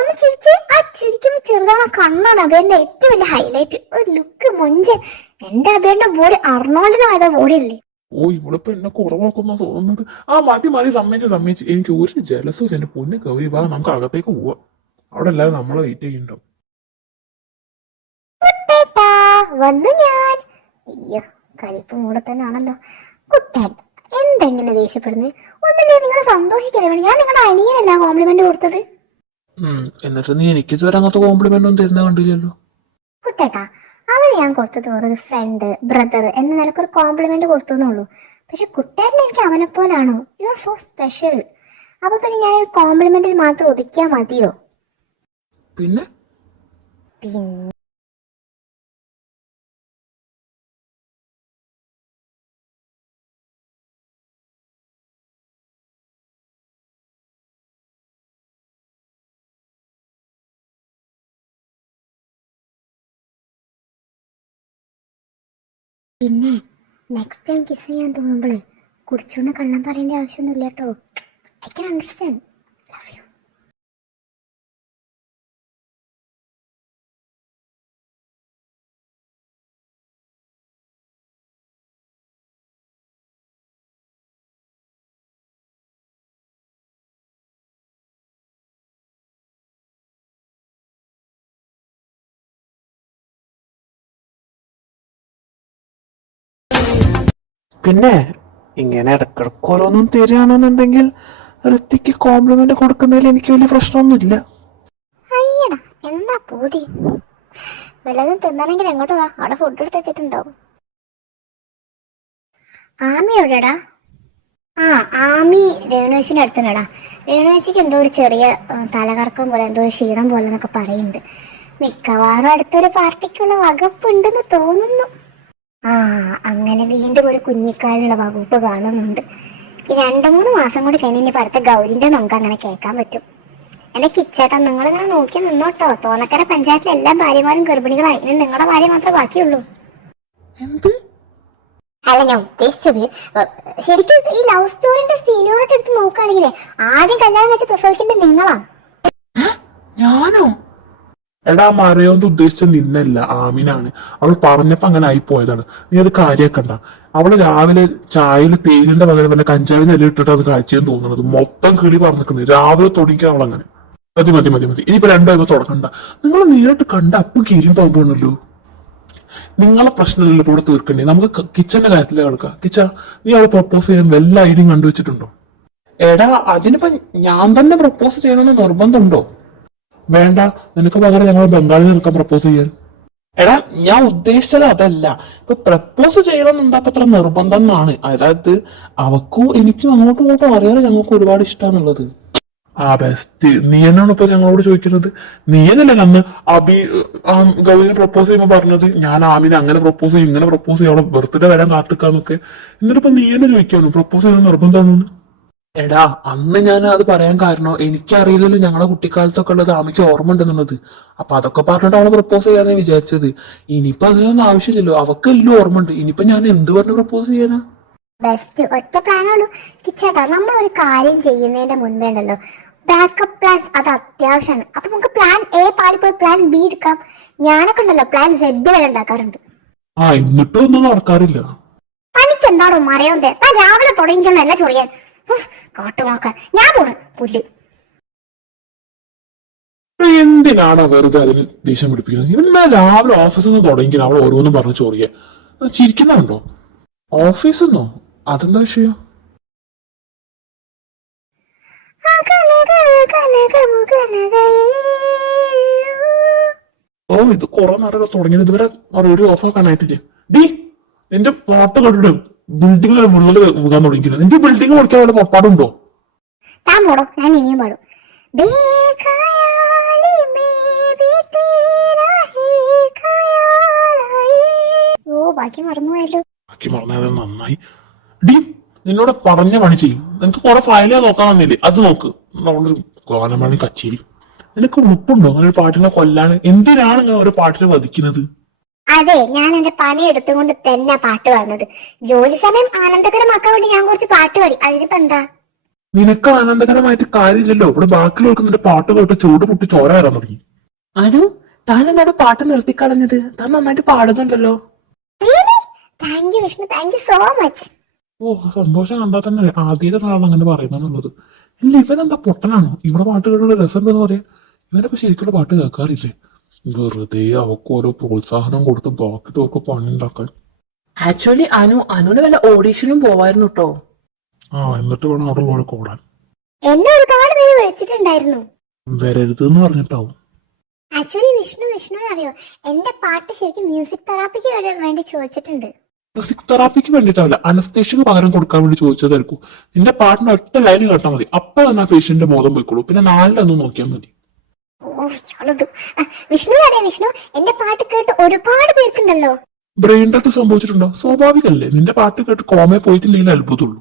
ഒന്ന് ചിരിച്ച്, ആ ചിരിക്കുമ്പോ ചെറുതാവണ കണ്ണാണ് അബേട്ടന്റെ ഏറ്റവും വലിയ ഹൈലൈറ്റ്. ഒരു ലുക്ക് മൊഞ്ചൻ. എന്റെ അബേട്ടന്റെ ബോഡി അർണോൾഡിനായ ബോഡി അല്ലേ. ഓ, ഇവളിപ്പോ എന്നെ കുറവാക്കുന്ന തോന്നുന്നത്. മതി സമ്മതിച്ച്. എനിക്ക് ഒരു ജലസും ഇല്ല. എന്റെ പൊന്നെ ഗൗരി, വാ നമുക്ക് അകത്തേക്ക് പോവാം. അവിടെ എല്ലാവരും നമ്മളെ വെയിറ്റ് ചെയ്യുന്നുണ്ടാവും. വന്നു ഞാൻ. അയ്യോ, കരിപ്പ് മൂടെ തന്നെ ആണല്ലോ. കുട്ടേട്ട എന്തെങ്ങനെ ദേഷ്യപ്പെടുന്നത്? ഒന്നില്ലേ, നിങ്ങൾ സന്തോഷിക്കല്ലേ വേണം. ഞാൻ നിങ്ങളുടെ അനിയനല്ല കോംപ്ലിമെന്റ് കൊടുത്തത്. എന്നിട്ട് നീ എനിക്ക് ഇതുവരെ അങ്ങനത്തെ കോംപ്ലിമെന്റ് ഒന്നും തരുന്ന കണ്ടില്ലല്ലോ. കുട്ടേട്ടാ, അവന് ഞാൻ കൊടുത്തത് വേറൊരു ഫ്രണ്ട്, ബ്രദർ എന്ന നിലക്കൊരു കോംപ്ലിമെന്റ് കൊടുത്തു എന്നുള്ളൂ. പക്ഷെ കുട്ടേട്ടൻ എനിക്ക് അവനെ പോലാണോ? You are so special. അപ്പൊ പിന്നെ ഞാൻ ഒരു കോംപ്ലിമെന്റിൽ മാത്രം ഒതുക്കിയാ മതിയോ? പിന്നെ പിന്നെ നെക്സ്റ്റ് ടൈം കിസ് ചെയ്യാൻ തോന്നുമ്പോള് കുടിച്ചൊന്ന് കള്ളം പറയേണ്ട ആവശ്യമൊന്നുമില്ല കേട്ടോ. I can understand. Love you. പിന്നെ ഇങ്ങനെ ഇടക്കിടക്ക് ഓരോന്നും തരികയാണെന്നുണ്ടെങ്കിൽ ഋത്തിക്ക് കോംപ്ലിമെന്റ് കൊടുക്കുന്നതിൽ എനിക്ക് വലിയ പ്രശ്നമൊന്നുമില്ല. അയ്യടാ, എന്താ പൂതി. വല്ലതും തിന്നണമെങ്കിൽ എങ്ങോട്ട് വാ, അവിടെ ഫുഡ് എടുത്ത് വെച്ചിട്ടുണ്ടാവും. ആമി എവിടെടാ? ആമി രേണുവേച്ചിന്റെ അടുത്തുണ്ടടാ. രേണുവേച്ചിക്ക് എന്തോ ഒരു ചെറിയ തലകറക്കം പോലെ, എന്തോ ഒരു ക്ഷീണം പോലെ എന്നൊക്കെ പറയുന്നുണ്ട്. മിക്കവാറും അടുത്തൊരു പാർട്ടിക്കുള്ള വകുപ്പുണ്ടെന്ന് തോന്നുന്നു. അങ്ങനെ വീണ്ടും ഒരു കുഞ്ഞിക്കാലുള്ള വകുപ്പ് കാണുന്നുണ്ട്. 2-3 മാസം കൂടി കഴിഞ്ഞ് അടുത്ത ഗൗരിന്റെ നമുക്ക് അങ്ങനെ കേൾക്കാൻ പറ്റും. എന്റെ കിച്ചേട്ടാ, നിങ്ങളിങ്ങനെ നോക്കി നിന്നോട്ടോ. തോന്നക്കര പഞ്ചായത്തിലെ എല്ലാ ഭാര്യമാരും ഗർഭിണികളായി. ഇനി നിങ്ങളുടെ ഭാര്യ മാത്രമേ ബാക്കിയുള്ളൂ. അല്ല, ഞാൻ ഉദ്ദേശിച്ചത് ശരിക്കും ഈ ലവ് സ്റ്റോറിന്റെ സീനിയോറിറ്റി എടുത്ത് നോക്കുകയാണെങ്കിലേ ആദ്യം കല്യാണം വെച്ച് പ്രസവിക്കേണ്ടത് നിങ്ങളാ. ഞാനോ? എടാ, മറയോന്ന് ഉദ്ദേശിച്ച നിന്നല്ല, ആമിനാണ്. അവൾ പറഞ്ഞപ്പോ അങ്ങനെ ആയി പോയതാണ്. നീ അത് കാര്യാക്കണ്ട. അവള് രാവിലെ ചായയിൽ തേയിലിന്റെ പകരം വല്ല കഞ്ചാവിന് ഇല ഇട്ടിട്ട് അത് കാഴ്ചയെന്ന് തോന്നുന്നത്. മൊത്തം കിളി പറഞ്ഞിരിക്കുന്നത്. രാവിലെ തുടങ്ങിയ അവളങ്ങനെ. മതി. ഇനിയിപ്പോ രണ്ടാഴ്ച തുടങ്ങണ്ട. നിങ്ങൾ നേരിട്ട് കണ്ട അപ്പം കിരിയും പോകുമ്പോണല്ലോ. നിങ്ങളെ പ്രശ്നമല്ലല്ലോ കൂടെ തീർക്കണ്ടേ. നമുക്ക് കിച്ചന്റെ കാര്യത്തിലേ കിടക്കാം. കിച്ച, നീ അവളെ പ്രപ്പോസ് ചെയ്യാൻ വല്ല ഐഡിയും കണ്ടുവച്ചിട്ടുണ്ടോ? എടാ, അതിനിപ്പോ ഞാൻ തന്നെ പ്രപ്പോസ് ചെയ്യണമെന്ന് നിർബന്ധമുണ്ടോ? വേണ്ട, നിനക്ക് പകരം ഞങ്ങൾ ബംഗാളിൽ നിൽക്കാൻ പ്രപ്പോസ് ചെയ്യാൻ. എടാ ഞാൻ ഉദ്ദേശിച്ചത് അതല്ല. ഇപ്പൊ പ്രപ്പോസ് ചെയ്യണമെന്നുണ്ടാ അത്ര നിർബന്ധം എന്നാണ്. അതായത് അവക്കും എനിക്കും അങ്ങോട്ടും ഇങ്ങോട്ടും അറിയാതെ ഞങ്ങൾക്ക് ഒരുപാട് ഇഷ്ടമാണുള്ളത്. ആ ബെസ്റ്റ്. നീ എന്നാണ് ഇപ്പൊ ഞങ്ങളോട് ചോദിക്കുന്നത്? നീ എന്നല്ലേ അന്ന് അബി ഗൗരിനെ പ്രപ്പോസ് ചെയ്യുമ്പോ പറഞ്ഞത് ഞാൻ ആമിനെ അങ്ങനെ പ്രപ്പോസ് ചെയ്യും ഇങ്ങനെ പ്രപ്പോസ് ചെയ്യും അവളെ ബർത്ത്ഡേ വരാൻ കാത്തിക്കാന്നൊക്കെ. എന്നിട്ടിപ്പോ നീ എന്നെ ചോദിക്കാണ് പ്രപ്പോസ് ചെയ്യുന്ന നിർബന്ധമാണെന്ന്. എടാ അന്ന് ഞാൻ അത് പറയാൻ കാരണം എനിക്കറിയില്ലല്ലോ ഞങ്ങളെ കുട്ടിക്കാലത്തൊക്കെ ഉള്ളത് ആമിക്ക് ഓർമ്മ ഉണ്ടെന്നുള്ളത്. അപ്പൊ അതൊക്കെ പറഞ്ഞിട്ട് അവളെ പ്രപ്പോസ് ചെയ്യാന്ന് വിചാരിച്ചത്. ഇനിയിപ്പോ അതിനൊന്നും ആവശ്യമില്ലല്ലോ, അവക്ക് എല്ലാം ഓർമ്മ ഉണ്ട്. ഇനിയിപ്പോ ഞാൻ എന്ത് പറഞ്ഞ് പ്രപ്പോസ് ചെയ്യാനാ? ബെസ്റ്റ് ഒറ്റ പ്ലാനുള്ളൂ കിച്ചേട്ടാ. നമ്മൾ ഒരു കാര്യം ചെയ്യുന്നതിന്റെ മുൻപേ ഉണ്ടല്ലോ ബാക്കപ്പ് പ്ലാൻസ് അത് അത്യാവശ്യമാണ്. അപ്പൊ നമുക്ക് പ്ലാൻ എ പാളിപ്പോയി പ്ലാൻ ബി എടുക്കാം. ഞാനൊക്കെ ഉണ്ടല്ലോ പ്ലാൻ സെഡ് വരെ ഉണ്ടാക്കാറുണ്ട്. ആ എന്നിട്ടും ഒന്നും നടക്കാറില്ല. തനിക്ക് എന്താണോ മറയോന്തേ? താൻ രാവിലെ തുടങ്ങിക്കണല്ല ചൊറിയാൻ. കാട്ടുമാക്കാൻ ഞാൻ പോണ് പുല്ല്. എന്തിനാണ് വെറുതെ അതിന് ദേഷ്യം പിടിപ്പിക്കുന്നത്? ഇവന്മാർ രാവിലെ ഓഫീസിൽ നിന്ന് തുടങ്ങിക്കണം അവൾ ഓരോന്നും പറഞ്ഞ് ചോറിയ. ചിരിക്കുന്നുണ്ടോ? ഓഫീസിന്നോ? അതെന്താ വിഷയം? ഓ ഇത് കുറെ നേരം തുടങ്ങിയത് ഇതുവരെ റേഡിയോ ഓഫ് ആക്കാനായിട്ടില്ലേ? ഡി നിന്റെ പാട്ട് കണ്ടിട്ട് ബിൽഡിംഗ് മുകളിൽ വീകാൻ തുടങ്ങിക്കുന്നത്. നിന്റെ ബിൽഡിംഗ് പഠിക്കാൻ വല്ല മൊപ്പാടുണ്ടോ? താൻ പോടോ, ഞാൻ ഇനിയും പാടും. ഓ ബാക്കി മറന്നുപോയല്ലോ. ബാക്കി പറഞ്ഞത് നന്നായി. ഡി നിന്നോട് പറഞ്ഞ പണി ചെയ്യും. നിനക്ക് കുറെ ഫയലുകൾ നോക്കാൻ വന്നില്ലേ? അത് നോക്ക്. നമ്മളൊരു ഗോനമണി കച്ചേരി. നിനക്ക് ഉളുപ്പുണ്ടോ അങ്ങനെ ഒരു പാട്ടിനെ കൊല്ലാണ്? എന്തിനാണ് ഇങ്ങനെ ഒരു പാട്ടിനെ വധിക്കുന്നത്? അതെ ഞാൻ എന്റെ പണി എടുത്തുകൊണ്ട് തന്നെ പാട്ട് പാടുന്നത്. ജോലി സമയം ആനന്ദകരമാക്കാൻ വേണ്ടി ഞാൻ കുറച്ച് പാട്ട് പാടി. അതിനിപ്പോ എന്താ? നിനക്ക് ആനന്ദകരമായിട്ട് കാര്യമില്ലല്ലോ. ഇവിടെ ബാക്കിയുള്ളവർക്ക് നിന്റെ പാട്ട് കേട്ട് ചൂട് പൊട്ടി ചോര വരാൻ തുടങ്ങി. അനു താൻ എന്താണ് പാട്ട് നിർത്തിക്കളഞ്ഞത്? താൻ നന്നായിട്ട് പാടുന്നുണ്ടല്ലോ. Thank you Vishnu, thank you so much. ഓ സന്തോഷം കണ്ടാൽ തന്നെ ആദ്യത്തെ നാളാണ് അങ്ങനെ പറയുന്നത്. ഇല്ല ഇവനെന്താ പൊട്ടനാണോ? ഇവിടെ പാട്ട് കേട്ടുള്ള രസം എന്താന്ന് പറയാ? ഇവനൊക്കെ ശരിക്കുള്ള പാട്ട് കേൾക്കാറില്ലേ? വെറുതെ അവക്ക് ഓരോ പ്രോത്സാഹനം കൊടുത്ത് ബാക്കിയൊക്കെ പണി ഉണ്ടാക്കാൻ. ആക്ച്വലി അനുവിന് വല്ല ഓഡീഷനും പോവായിരുന്നു കേട്ടോ. ആ എന്നിട്ട് വേണം അവിടെ പോലെ കൂടാൻ. എന്നെ ഒരുപാട് പേര് വിളിച്ചിട്ടുണ്ടായിരുന്നു. വരരുത് എന്ന് പറഞ്ഞിട്ടാവും. ആക്ച്വലി വിഷ്ണു അറിയോ, എന്റെ പാട്ട് ശരിക്കും മ്യൂസിക് തെറാപ്പിക്ക് വേണ്ടി ചോദിച്ചിട്ടുണ്ട്. മ്യൂസിക് തെറാപ്പിക്ക് വേണ്ടിയിട്ടല്ല, അനസ്തേഷ്യക്ക് പകരം കൊടുക്കാൻ വേണ്ടി ചോദിച്ചതായിരിക്കും. നിന്റെ പാട്ടിന് ഒറ്റ ലൈന് കേട്ടാൽ മതി, അപ്പൊ തന്നെ ആ പേഷ്യന്റിന്റെ ബോധം പോയിക്കോളൂ. പിന്നെ നാലിലൊന്നും നോക്കിയാൽ മതി. ഓ ചളത്. വിഷ്ണു അറിയാം വിഷ്ണു, എന്റെ പാട്ട് കേട്ട് ഒരുപാട് പേർക്കുണ്ടല്ലോ ബ്രെയിൻ ഡെത്ത് സംഭവിച്ചിട്ടുണ്ടോ? സ്വാഭാവികല്ലേ. നിന്റെ പാട്ട് കേട്ട് കോമയെ പോയിട്ടില്ലെങ്കിൽ അത്ഭുതമുള്ളൂ.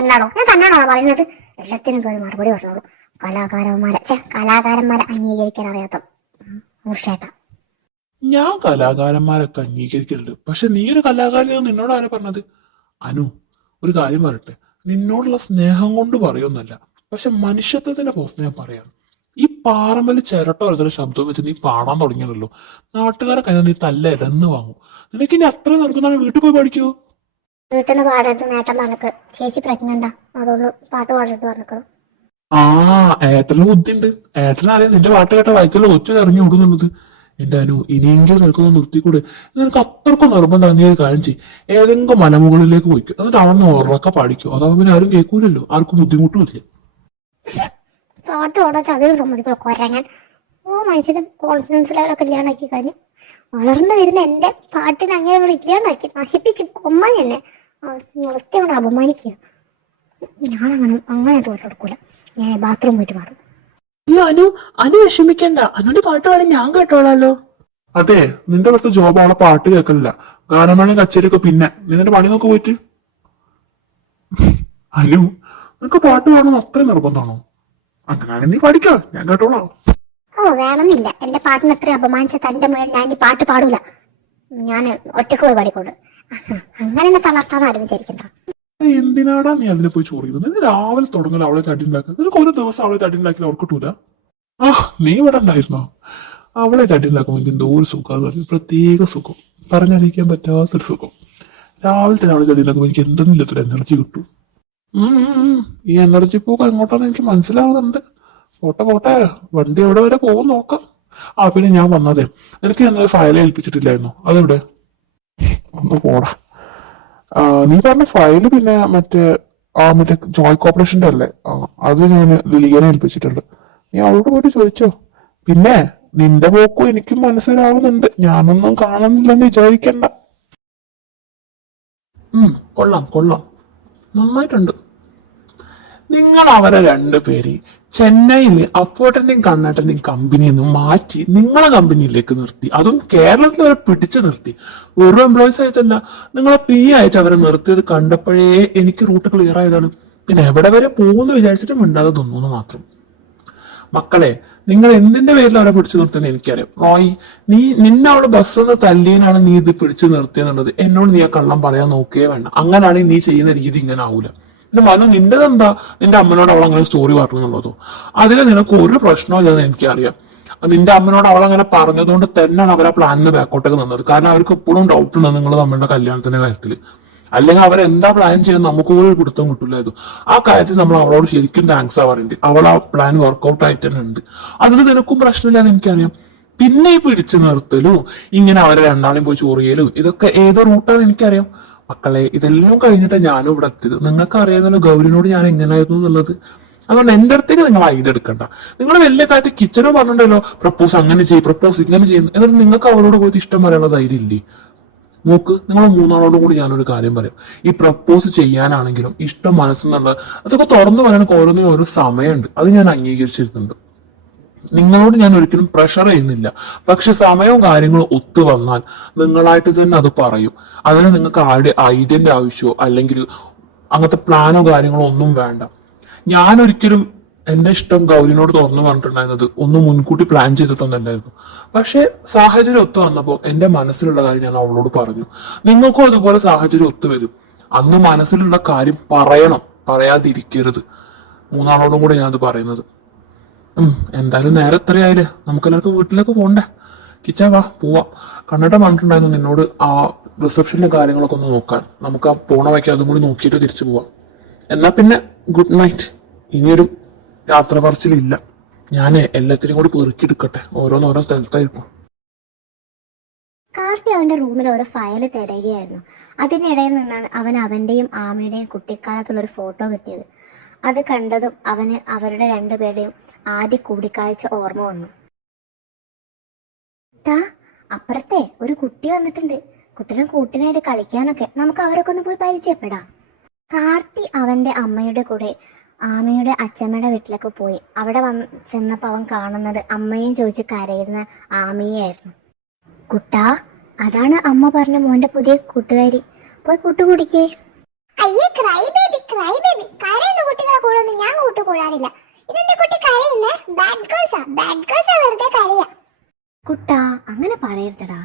എന്താണോ ഞാൻ തന്നോടാണോ പറയുന്നത്? എല്ലാത്തിനും ഒരു മറുപടി പറഞ്ഞോളൂ. കലാകാരന്മാരെ അംഗീകരിക്കാൻ അറിയാത്ത മൂർഷേട്ട. ഞാൻ കലാകാരന്മാരൊക്കെ അംഗീകരിക്കലുണ്ട്. പക്ഷെ നീ ഒരു കലാകാരൻ നിന്നോട് ആരാ പറഞ്ഞത്? അനു ഒരു കാര്യം പറയട്ടെ, നിന്നോടുള്ള സ്നേഹം കൊണ്ട് പറയുമെന്നല്ല, പക്ഷെ മനുഷ്യത്വത്തിന്റെ പുറത്ത് ഞാൻ പറയാം. ഈ പാറമല് ചിരട്ട വരുന്ന ശബ്ദം വെച്ച് നീ പാടാൻ തുടങ്ങിയല്ലോ, നാട്ടുകാരെ കഴിഞ്ഞാൽ നീ തല്ലെന്ന് വാങ്ങും. നിനക്ക് ഇനി അത്ര നിർബന്ധമാണ് വീട്ടിൽ പോയി പഠിക്കൂ. വീട്ടിൽ നിന്ന് പാടരുത് നേട്ടം പറഞ്ഞിട്ട്. ചേച്ചി പ്രഗ്നന്റാ, അതുകൊണ്ട് പാട്ട് പാടരുത് പറഞ്ഞിട്ട്. ആ ഏട്ടന് ബുദ്ധിണ്ട്. ഏട്ടനറിയാം നിന്റെ പാട്ട് കേട്ട വയറ്റുള്ള കൊച്ചു ഇറങ്ങി ഓടുന്നുള്ളത്. എന്റെ അനു ഇനിയെങ്കിലും നിനക്കൊന്ന് നിർത്തിക്കൂടെ? നിനക്ക് അത്രക്കും നിർബന്ധമാണ്. നീ ഒരു കാര്യം ചെയ്യും, ഏതെങ്കിലും മലമുകളിലേക്ക് പോയിക്കും, എന്നിട്ട് അവിടെ ഉറക്കെ പാടിക്കും. അതാവുമ്പോ പിന്നെ ആരും കേൾക്കൂലല്ലോ, ആർക്കും ബുദ്ധിമുട്ടും ഇല്ല. പാട്ട് പാടാൻ ചതിരും സമ്മതിക്കുമോ കൊരങ്ങൻ? ഓ മനുഷ്യന്റെ കോൺഫിഡൻസ് ലെവലൊക്കെ ഇല്ലാണ്ടാക്കി കഴിഞ്ഞു. വളർന്നു വരുന്ന എന്റെ പാട്ടിന് അങ്ങനെ ഇവിടെ ഇല്ലാണ്ടാക്കി നശിപ്പിച്ച് കൊമ്മൻ എന്നെ നിർത്തി അവിടെ അപമാനിക്കുക. അങ്ങനെ തോറ്റെടുക്കൂല. ഞാൻ ബാത്റൂം പോയിട്ട് പാടും. അയ്യോ അനു വിഷമിക്കണ്ട. അനുവിന്റെ പാട്ട് പാടി ഞാൻ കേട്ടോളാലോ. അതെ നിന്റെ അടുത്ത ജോബ് അവളെ പാട്ട് കേൾക്കലില്ല, ഗാനമേളയും കച്ചേരിയൊക്കെ. പിന്നെ നിന്റെ പണി നോക്കി പോയിട്ട്. അനു നിനക്ക് പാട്ട് പാടണം അത്രയും നിർബന്ധമാണോ? അങ്ങനെയാണെങ്കിൽ നീ പഠിക്കോ, ഞാൻ കേട്ടോളാം. ഓ വേണമെന്നില്ല. എന്റെ പാട്ടിന് അത്ര അപമാനിച്ച തന്റെ മുന്നിൽ ഞാൻ ഈ പാട്ട് പാടൂല. ഞാൻ ഒറ്റക്ക് പോയി പാടിക്കൊണ്ട് അങ്ങനെ എന്നെ തളർത്താന്ന് ആരും വിചാരിക്കണ്ട. എന്തിനാടാ നീ അതിനെ പോയി ചോറിയുന്നത്? നീ രാവിലെ തുടങ്ങല അവളെ തടി ഉണ്ടാക്കുക. നിനക്ക് ഒരു ദിവസം അവളെ തടി ഉണ്ടാക്കി അവർക്ക് കിട്ടൂല. ആ നീ ഇവിടെ ഉണ്ടായിരുന്നോ? അവളെ തടി ഉണ്ടാക്കുമ്പോൾ എനിക്ക് എന്തോ ഒരു സുഖം, പ്രത്യേക സുഖം, പറഞ്ഞറിയിക്കാൻ പറ്റാത്തൊരു സുഖം. രാവിലെ തന്നെ അവളെ തടി ഉണ്ടാക്കുമ്പോൾ എനിക്ക് എന്തെങ്കിലും ഇല്ലാത്തൊരു എനർജി കിട്ടും. ഈ എനർജി പോക്ക് എങ്ങോട്ടാന്ന് എനിക്ക് മനസ്സിലാവുന്നുണ്ട്. പോട്ടെ വണ്ടി എവിടെ വരെ പോകും നോക്കാം. ആ പിന്നെ ഞാൻ വന്നതേ, എനിക്ക് ഞാൻ ഫയൽ ഏൽപ്പിച്ചിട്ടില്ലായിരുന്നു, അതെവിടെ? ഒന്ന് പോടാ. നീ പറഞ്ഞ ഫയല് പിന്നെ മറ്റേ ജോയിന്റ് കോർപ്പറേഷന്റെ അല്ലേ? അത് ഞാൻ ലിലിയനെ ഏൽപ്പിച്ചിട്ടുണ്ട്. നീ അവളോട് പോയിട്ട് ചോദിച്ചോ. പിന്നെ നിന്റെ പോക്കും എനിക്കും മനസ്സിലാവുന്നുണ്ട്. ഞാനൊന്നും കാണുന്നില്ലെന്ന് വിചാരിക്കണ്ട. കൊള്ളാം കൊള്ളാം, നന്നായിട്ടുണ്ട്. നിങ്ങൾ അവരെ രണ്ടുപേര് ചെന്നൈയിൽ അപ്പോട്ടന്റെയും കണ്ണേട്ടന്റെയും കമ്പനിയിൽ നിന്ന് മാറ്റി നിങ്ങളെ കമ്പനിയിലേക്ക് നിർത്തി. അതും കേരളത്തിൽ അവരെ പിടിച്ചു നിർത്തി. വെറും എംപ്ലോയീസ് ആയിട്ടല്ല, നിങ്ങളെ പി ആയിട്ട് അവരെ നിർത്തിയത് കണ്ടപ്പോഴേ എനിക്ക് റൂട്ട് ക്ലിയർ ആയതാണ്. പിന്നെ എവിടെ വരെ പോകുമെന്ന് വിചാരിച്ചിട്ട് മിണ്ടാതെ തോന്നുന്നു മാത്രം. മക്കളെ, നിങ്ങൾ എന്തിന്റെ പേരിൽ അവരെ പിടിച്ചു നിർത്തിയെന്ന് എനിക്കറിയാം. റോയ്, നിന്നെ അവിടെ ബസ്സിന്ന് തല്ലിയനാണ് നീ ഇത് പിടിച്ചു നിർത്തിയെന്നുള്ളത് എന്നോട് നീ ആ കള്ളം പറയാൻ നോക്കുകയേ വേണ്ട. അങ്ങനെയാണെങ്കിൽ നീ ചെയ്യുന്ന രീതി ഇങ്ങനെ ആവൂല. പിന്നെ മനു, നിന്റെതെന്താ നിന്റെ അമ്മനോട് അവൾ അങ്ങനെ സ്റ്റോറി പറഞ്ഞു എന്നുള്ളതോ? അതിൽ നിനക്ക് ഒരു പ്രശ്നമില്ലെന്ന് എനിക്കറിയാം. നിന്റെ അമ്മനോട് അവൾ അങ്ങനെ പറഞ്ഞതുകൊണ്ട് തന്നെയാണ് അവർ ആ പ്ലാനിന് ബാക്കോട്ടേക്ക് നിന്നത്. കാരണം അവർക്ക് എപ്പോഴും ഡൗട്ട് ഉണ്ട് നിങ്ങൾ തമ്മിലുള്ള കല്യാണത്തിന്റെ കാര്യത്തിൽ. അല്ലെങ്കിൽ അവരെന്താ പ്ലാൻ ചെയ്യാൻ നമുക്ക് പോലും ഒരു പിടുത്തം കിട്ടില്ലായിരുന്നു. ആ കാര്യത്തിൽ നമ്മൾ അവളോട് ശരിക്കും താങ്ക്സ് ആവാറുണ്ട്. അവൾ ആ പ്ലാൻ വർക്ക്ഔട്ട് ആയിട്ട് തന്നെ ഉണ്ട്. അതിൽ നിനക്കും പ്രശ്നമില്ലാന്ന് എനിക്കറിയാം. പിന്നെ ഈ പിടിച്ചു നിർത്തലും ഇങ്ങനെ അവരെ രണ്ടാളും പോയി ചൊറിയലും ഇതൊക്കെ ഏത് റൂട്ടാന്ന് എനിക്കറിയാം. മക്കളെ, ഇതെല്ലാം കഴിഞ്ഞിട്ട് ഞാനും ഇവിടെ എത്തിയത്. നിങ്ങൾക്ക് അറിയാമല്ലോ ഗൗരിനോട് ഞാൻ എങ്ങനെയായിരുന്നു എന്നുള്ളത്. അതുകൊണ്ട് എന്റെ അടുത്തേക്ക് നിങ്ങൾ ഐഡിയ എടുക്കണ്ട. നിങ്ങൾ വലിയ കാര്യത്തിൽ കിച്ചനോ പറഞ്ഞിട്ടുണ്ടല്ലോ പ്രപ്പോസ് അങ്ങനെ ചെയ്യും, പ്രപ്പോസ് ഇങ്ങനെ ചെയ്യുന്നു. എന്നിട്ട് നിങ്ങൾക്ക് അവരോട് പോയിട്ട് ഇഷ്ടം പറയാനുള്ള ധൈര്യം ഇല്ലേ? നോക്ക്, നിങ്ങൾ മൂന്നാളോടും കൂടി ഞാനൊരു കാര്യം പറയാം. ഈ പ്രപ്പോസ് ചെയ്യാനാണെങ്കിലും ഇഷ്ടം മനസ്സെന്നുള്ള അതൊക്കെ തുറന്നു പറയാൻ ഓരോന്നിനും ഓരോ സമയമുണ്ട്. അത് ഞാൻ അംഗീകരിച്ചിരുന്നുണ്ട്. നിങ്ങളോട് ഞാൻ ഒരിക്കലും പ്രഷർ ചെയ്യുന്നില്ല. പക്ഷെ സമയവും കാര്യങ്ങളും ഒത്തു വന്നാൽ നിങ്ങളായിട്ട് തന്നെ അത് പറയും. അതിന് നിങ്ങൾക്ക് ആരുടെ ഐഡിയന്റെ ആവശ്യമോ അല്ലെങ്കിൽ അങ്ങനത്തെ പ്ലാനോ കാര്യങ്ങളോ ഒന്നും വേണ്ട. ഞാൻ ഒരിക്കലും എന്റെ ഇഷ്ടം ഗൗരിനോട് തുറന്നു പറഞ്ഞിട്ടുണ്ടായിരുന്നത് ഒന്നും മുൻകൂട്ടി പ്ലാൻ ചെയ്തിട്ടൊന്നല്ലായിരുന്നു. പക്ഷെ സാഹചര്യം ഒത്തു വന്നപ്പോൾ എന്റെ മനസ്സിലുള്ള കാര്യം ഞാൻ അവളോട് പറഞ്ഞു. നിങ്ങൾക്കും അതുപോലെ സാഹചര്യം ഒത്തുവരും. അന്ന് മനസ്സിലുള്ള കാര്യം പറയണം, പറയാതിരിക്കരുത്. മൂന്നാളോടും കൂടെ ഞാനത് പറയുന്നത്. എന്തായാലും നേരെ എത്രയായാലേ നമുക്കെല്ലാവർക്കും വീട്ടിലേക്ക് പോണ്ടേ? കിച്ചാ വാ, പോവാം. കണ്ണട്ട പറഞ്ഞിട്ടുണ്ടായിരുന്നു നിന്നോട് ആ റിസപ്ഷനിലെ കാര്യങ്ങളൊക്കെ ഒന്ന് നോക്കാൻ. നമുക്ക് ആ പോണ വയ്ക്ക് അതും കൂടി നോക്കിയിട്ട് തിരിച്ചു പോവാം. എന്നാ പിന്നെ ഗുഡ് നൈറ്റ്. ഇനിയൊരു യാത്ര പറച്ചിലില്ല. ഞാൻ എല്ലാത്തിനും കൂടി പെറുക്കിയെടുക്കട്ടെ. ഓരോന്നോരോ സ്ഥലത്തായിരിക്കും. കാർത്തി അവന്റെ റൂമിൽ ഒരു ഫയൽ തിരയുകയായിരുന്നു. അതിനിടയിൽ നിന്നാണ് അവൻ അവന്റെയും ആമയുടെയും കുട്ടിക്കാലത്തുള്ള ഒരു ഫോട്ടോ കിട്ടിയത്. അത് കണ്ടതും അവന് അവരുടെ രണ്ടുപേരുടെയും ആദ്യ കൂടിക്കാഴ്ച ഓർമ്മ വന്നു. അപ്പുറത്തെ ഒരു കുട്ടി വന്നിട്ടുണ്ട്. കുട്ടിനെ കൂട്ടിനായിട്ട് കളിക്കാനൊക്കെ നമുക്ക് അവരൊക്കെ ഒന്ന് പോയി പരിചയപ്പെടാം. കാർത്തി അവന്റെ അമ്മയുടെ കൂടെ ആമയുടെ അച്ഛമ്മയുടെ വീട്ടിലേക്ക് പോയി. അവിടെ ചെന്നപ്പോൾ അവൻ കാണുന്നത് അമ്മയും ചോദിച്ച് കരയുന്ന ആമയായിരുന്നു. കുട്ടാ, അതാണ് അമ്മ പറഞ്ഞ മോന്റെ പുതിയ കൂട്ടുകാരി. പോയി കൂട്ടുകൂടിക്കേ. അയ്യേ, ക്രൈ ബേബി കരയുന്ന കുട്ടികളെ കൂടെ ഒന്നും ഞാൻ കൂട്ടുകൂടാറില്ല. ഇതെന്റെ കുട്ടി കരയുന്നേ? ബാഡ് ഗേൾസാ വെറുതെ കരയാ. കുട്ടാ, അങ്ങനെ പറയരുതടാ.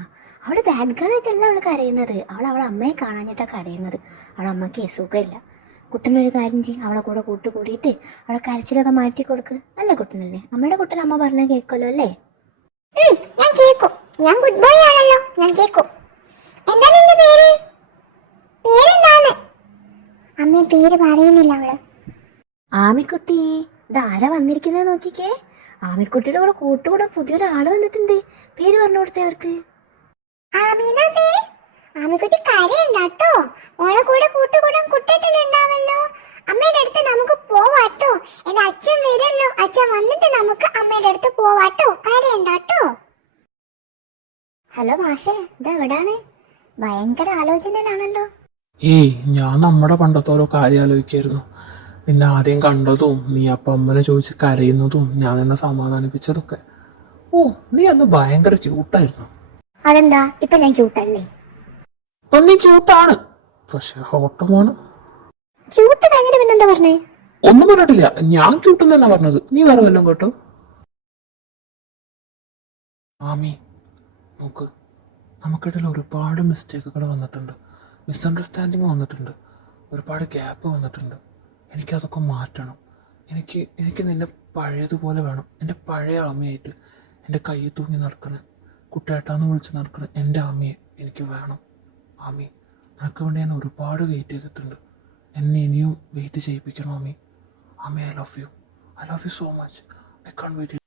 അവള് ബാഡ് ഗേൾ ആയിട്ടല്ല അവള് കരയുന്നത്. അവളെ അമ്മയെ കാണാഞ്ഞിട്ടാ കരയുന്നത്. അവളെ അമ്മയ്ക്ക് സുഖമില്ല. കുട്ടനൊരു കാര്യം ചെയ്യും, അവളെ കൂടെ കൂട്ടുകൂടിയിട്ട് അവളെ കരച്ചിലൊക്കെ മാറ്റി കൊടുക്ക്. നല്ല കുട്ടനല്ലേ? അമ്മയുടെ കുട്ടൻ അമ്മ പറഞ്ഞ കേൾക്കുമല്ലോ അല്ലേ? ഞാൻ കേക്കും. ഞാൻ ഗുഡ് ബോയ് ആണല്ലോ, ഞാൻ കേക്കും. എന്താ നിന്റെ പേര്? പേരെന്താണ്? അമ്മ പേര് പറയുന്നില്ല അവള്. ആമിക്കുട്ടി, ഇതാരാ വന്നിരിക്കുന്നത് നോക്കിക്കേ. ആമിക്കുട്ടിയുടെ കൂടെ കൂട്ടുകൂടെ പുതിയൊരാള് വന്നിട്ടുണ്ട്. പേര് പറഞ്ഞു കൊടുത്തേ അവർക്ക്. ആമീന പേര്? ആമിക്കുട്ടി കരയുണ്ടാട്ടോ. മോളെ കൂടെ കൂട്ടുകൂടാൻ കുട്ടേട്ടനുണ്ടാവല്ലോ. അമ്മയുടെ അടുത്ത് നമുക്ക് പോവാട്ടോ. എന്റെ അച്ഛൻ വരുമല്ലോ. അച്ഛൻ വന്നിട്ട് നമുക്ക് അമ്മയുടെ അടുത്ത് പോവാട്ടോ. കരയുണ്ടാട്ടോ. ഹലോ മാഷേ, ഇതെവിടാണ്? ഭയങ്കര ആലോചനയിലാണല്ലോ. ഏയ്, ഞാൻ നമ്മുടെ പണ്ടത്തെ ഓരോ കാര്യം ആലോചിക്കായിരുന്നു. നിന്നെ ആദ്യം കണ്ടതും നീ അപ്പം അമ്മനെ ചോദിച്ച് കരയുന്നതും ഞാൻ നിന്നെ സമാധാനിപ്പിച്ചതൊക്കെ. ഓ, നീ അന്ന് ഭയങ്കര ക്യൂട്ടായിരുന്നു. അതെന്താ ഇപ്പൊ ഞാൻ ക്യൂട്ടല്ലേ? ഇപ്പൊ നീ ക്യൂട്ടാണ്, പക്ഷെ ഹോട്ടമാണ്. ക്യൂട്ട് കഴിഞ്ഞിട്ട് പിന്നെന്താ പറഞ്ഞേ? ഒന്നും പറഞ്ഞിട്ടില്ല, ഞാൻ ക്യൂട്ടെന്ന് തന്നെ പറഞ്ഞത്. നീ വേറെ വല്ലതും കേട്ടോ? ആമി, നോക്ക്, നമുക്കിടയിൽ ഒരുപാട് മിസ്റ്റേക്കുകൾ വന്നിട്ടുണ്ട്. മിസ്അണ്ടർസ്റ്റാൻഡിങ് വന്നിട്ടുണ്ട്. ഒരുപാട് ഗ്യാപ്പ് വന്നിട്ടുണ്ട്. എനിക്കതൊക്കെ മാറ്റണം. എനിക്ക് നിന്നെ പഴയതുപോലെ വേണം. എൻ്റെ പഴയ ആമയായിട്ട് എൻ്റെ കൈ തൂങ്ങി നടക്കണം, കുട്ടേട്ടാന്ന് വിളിച്ച് നടക്കണം എൻ്റെ ആമയെ എനിക്ക് വേണം. ആമി, നിനക്ക് വേണ്ടി ഞാൻ ഒരുപാട് വെയിറ്റ് ചെയ്തിട്ടുണ്ട്. എന്നെ ഇനിയും വെയിറ്റ് ചെയ്യിപ്പിക്കണം Ami. Ami, I love you so much. I can't wait.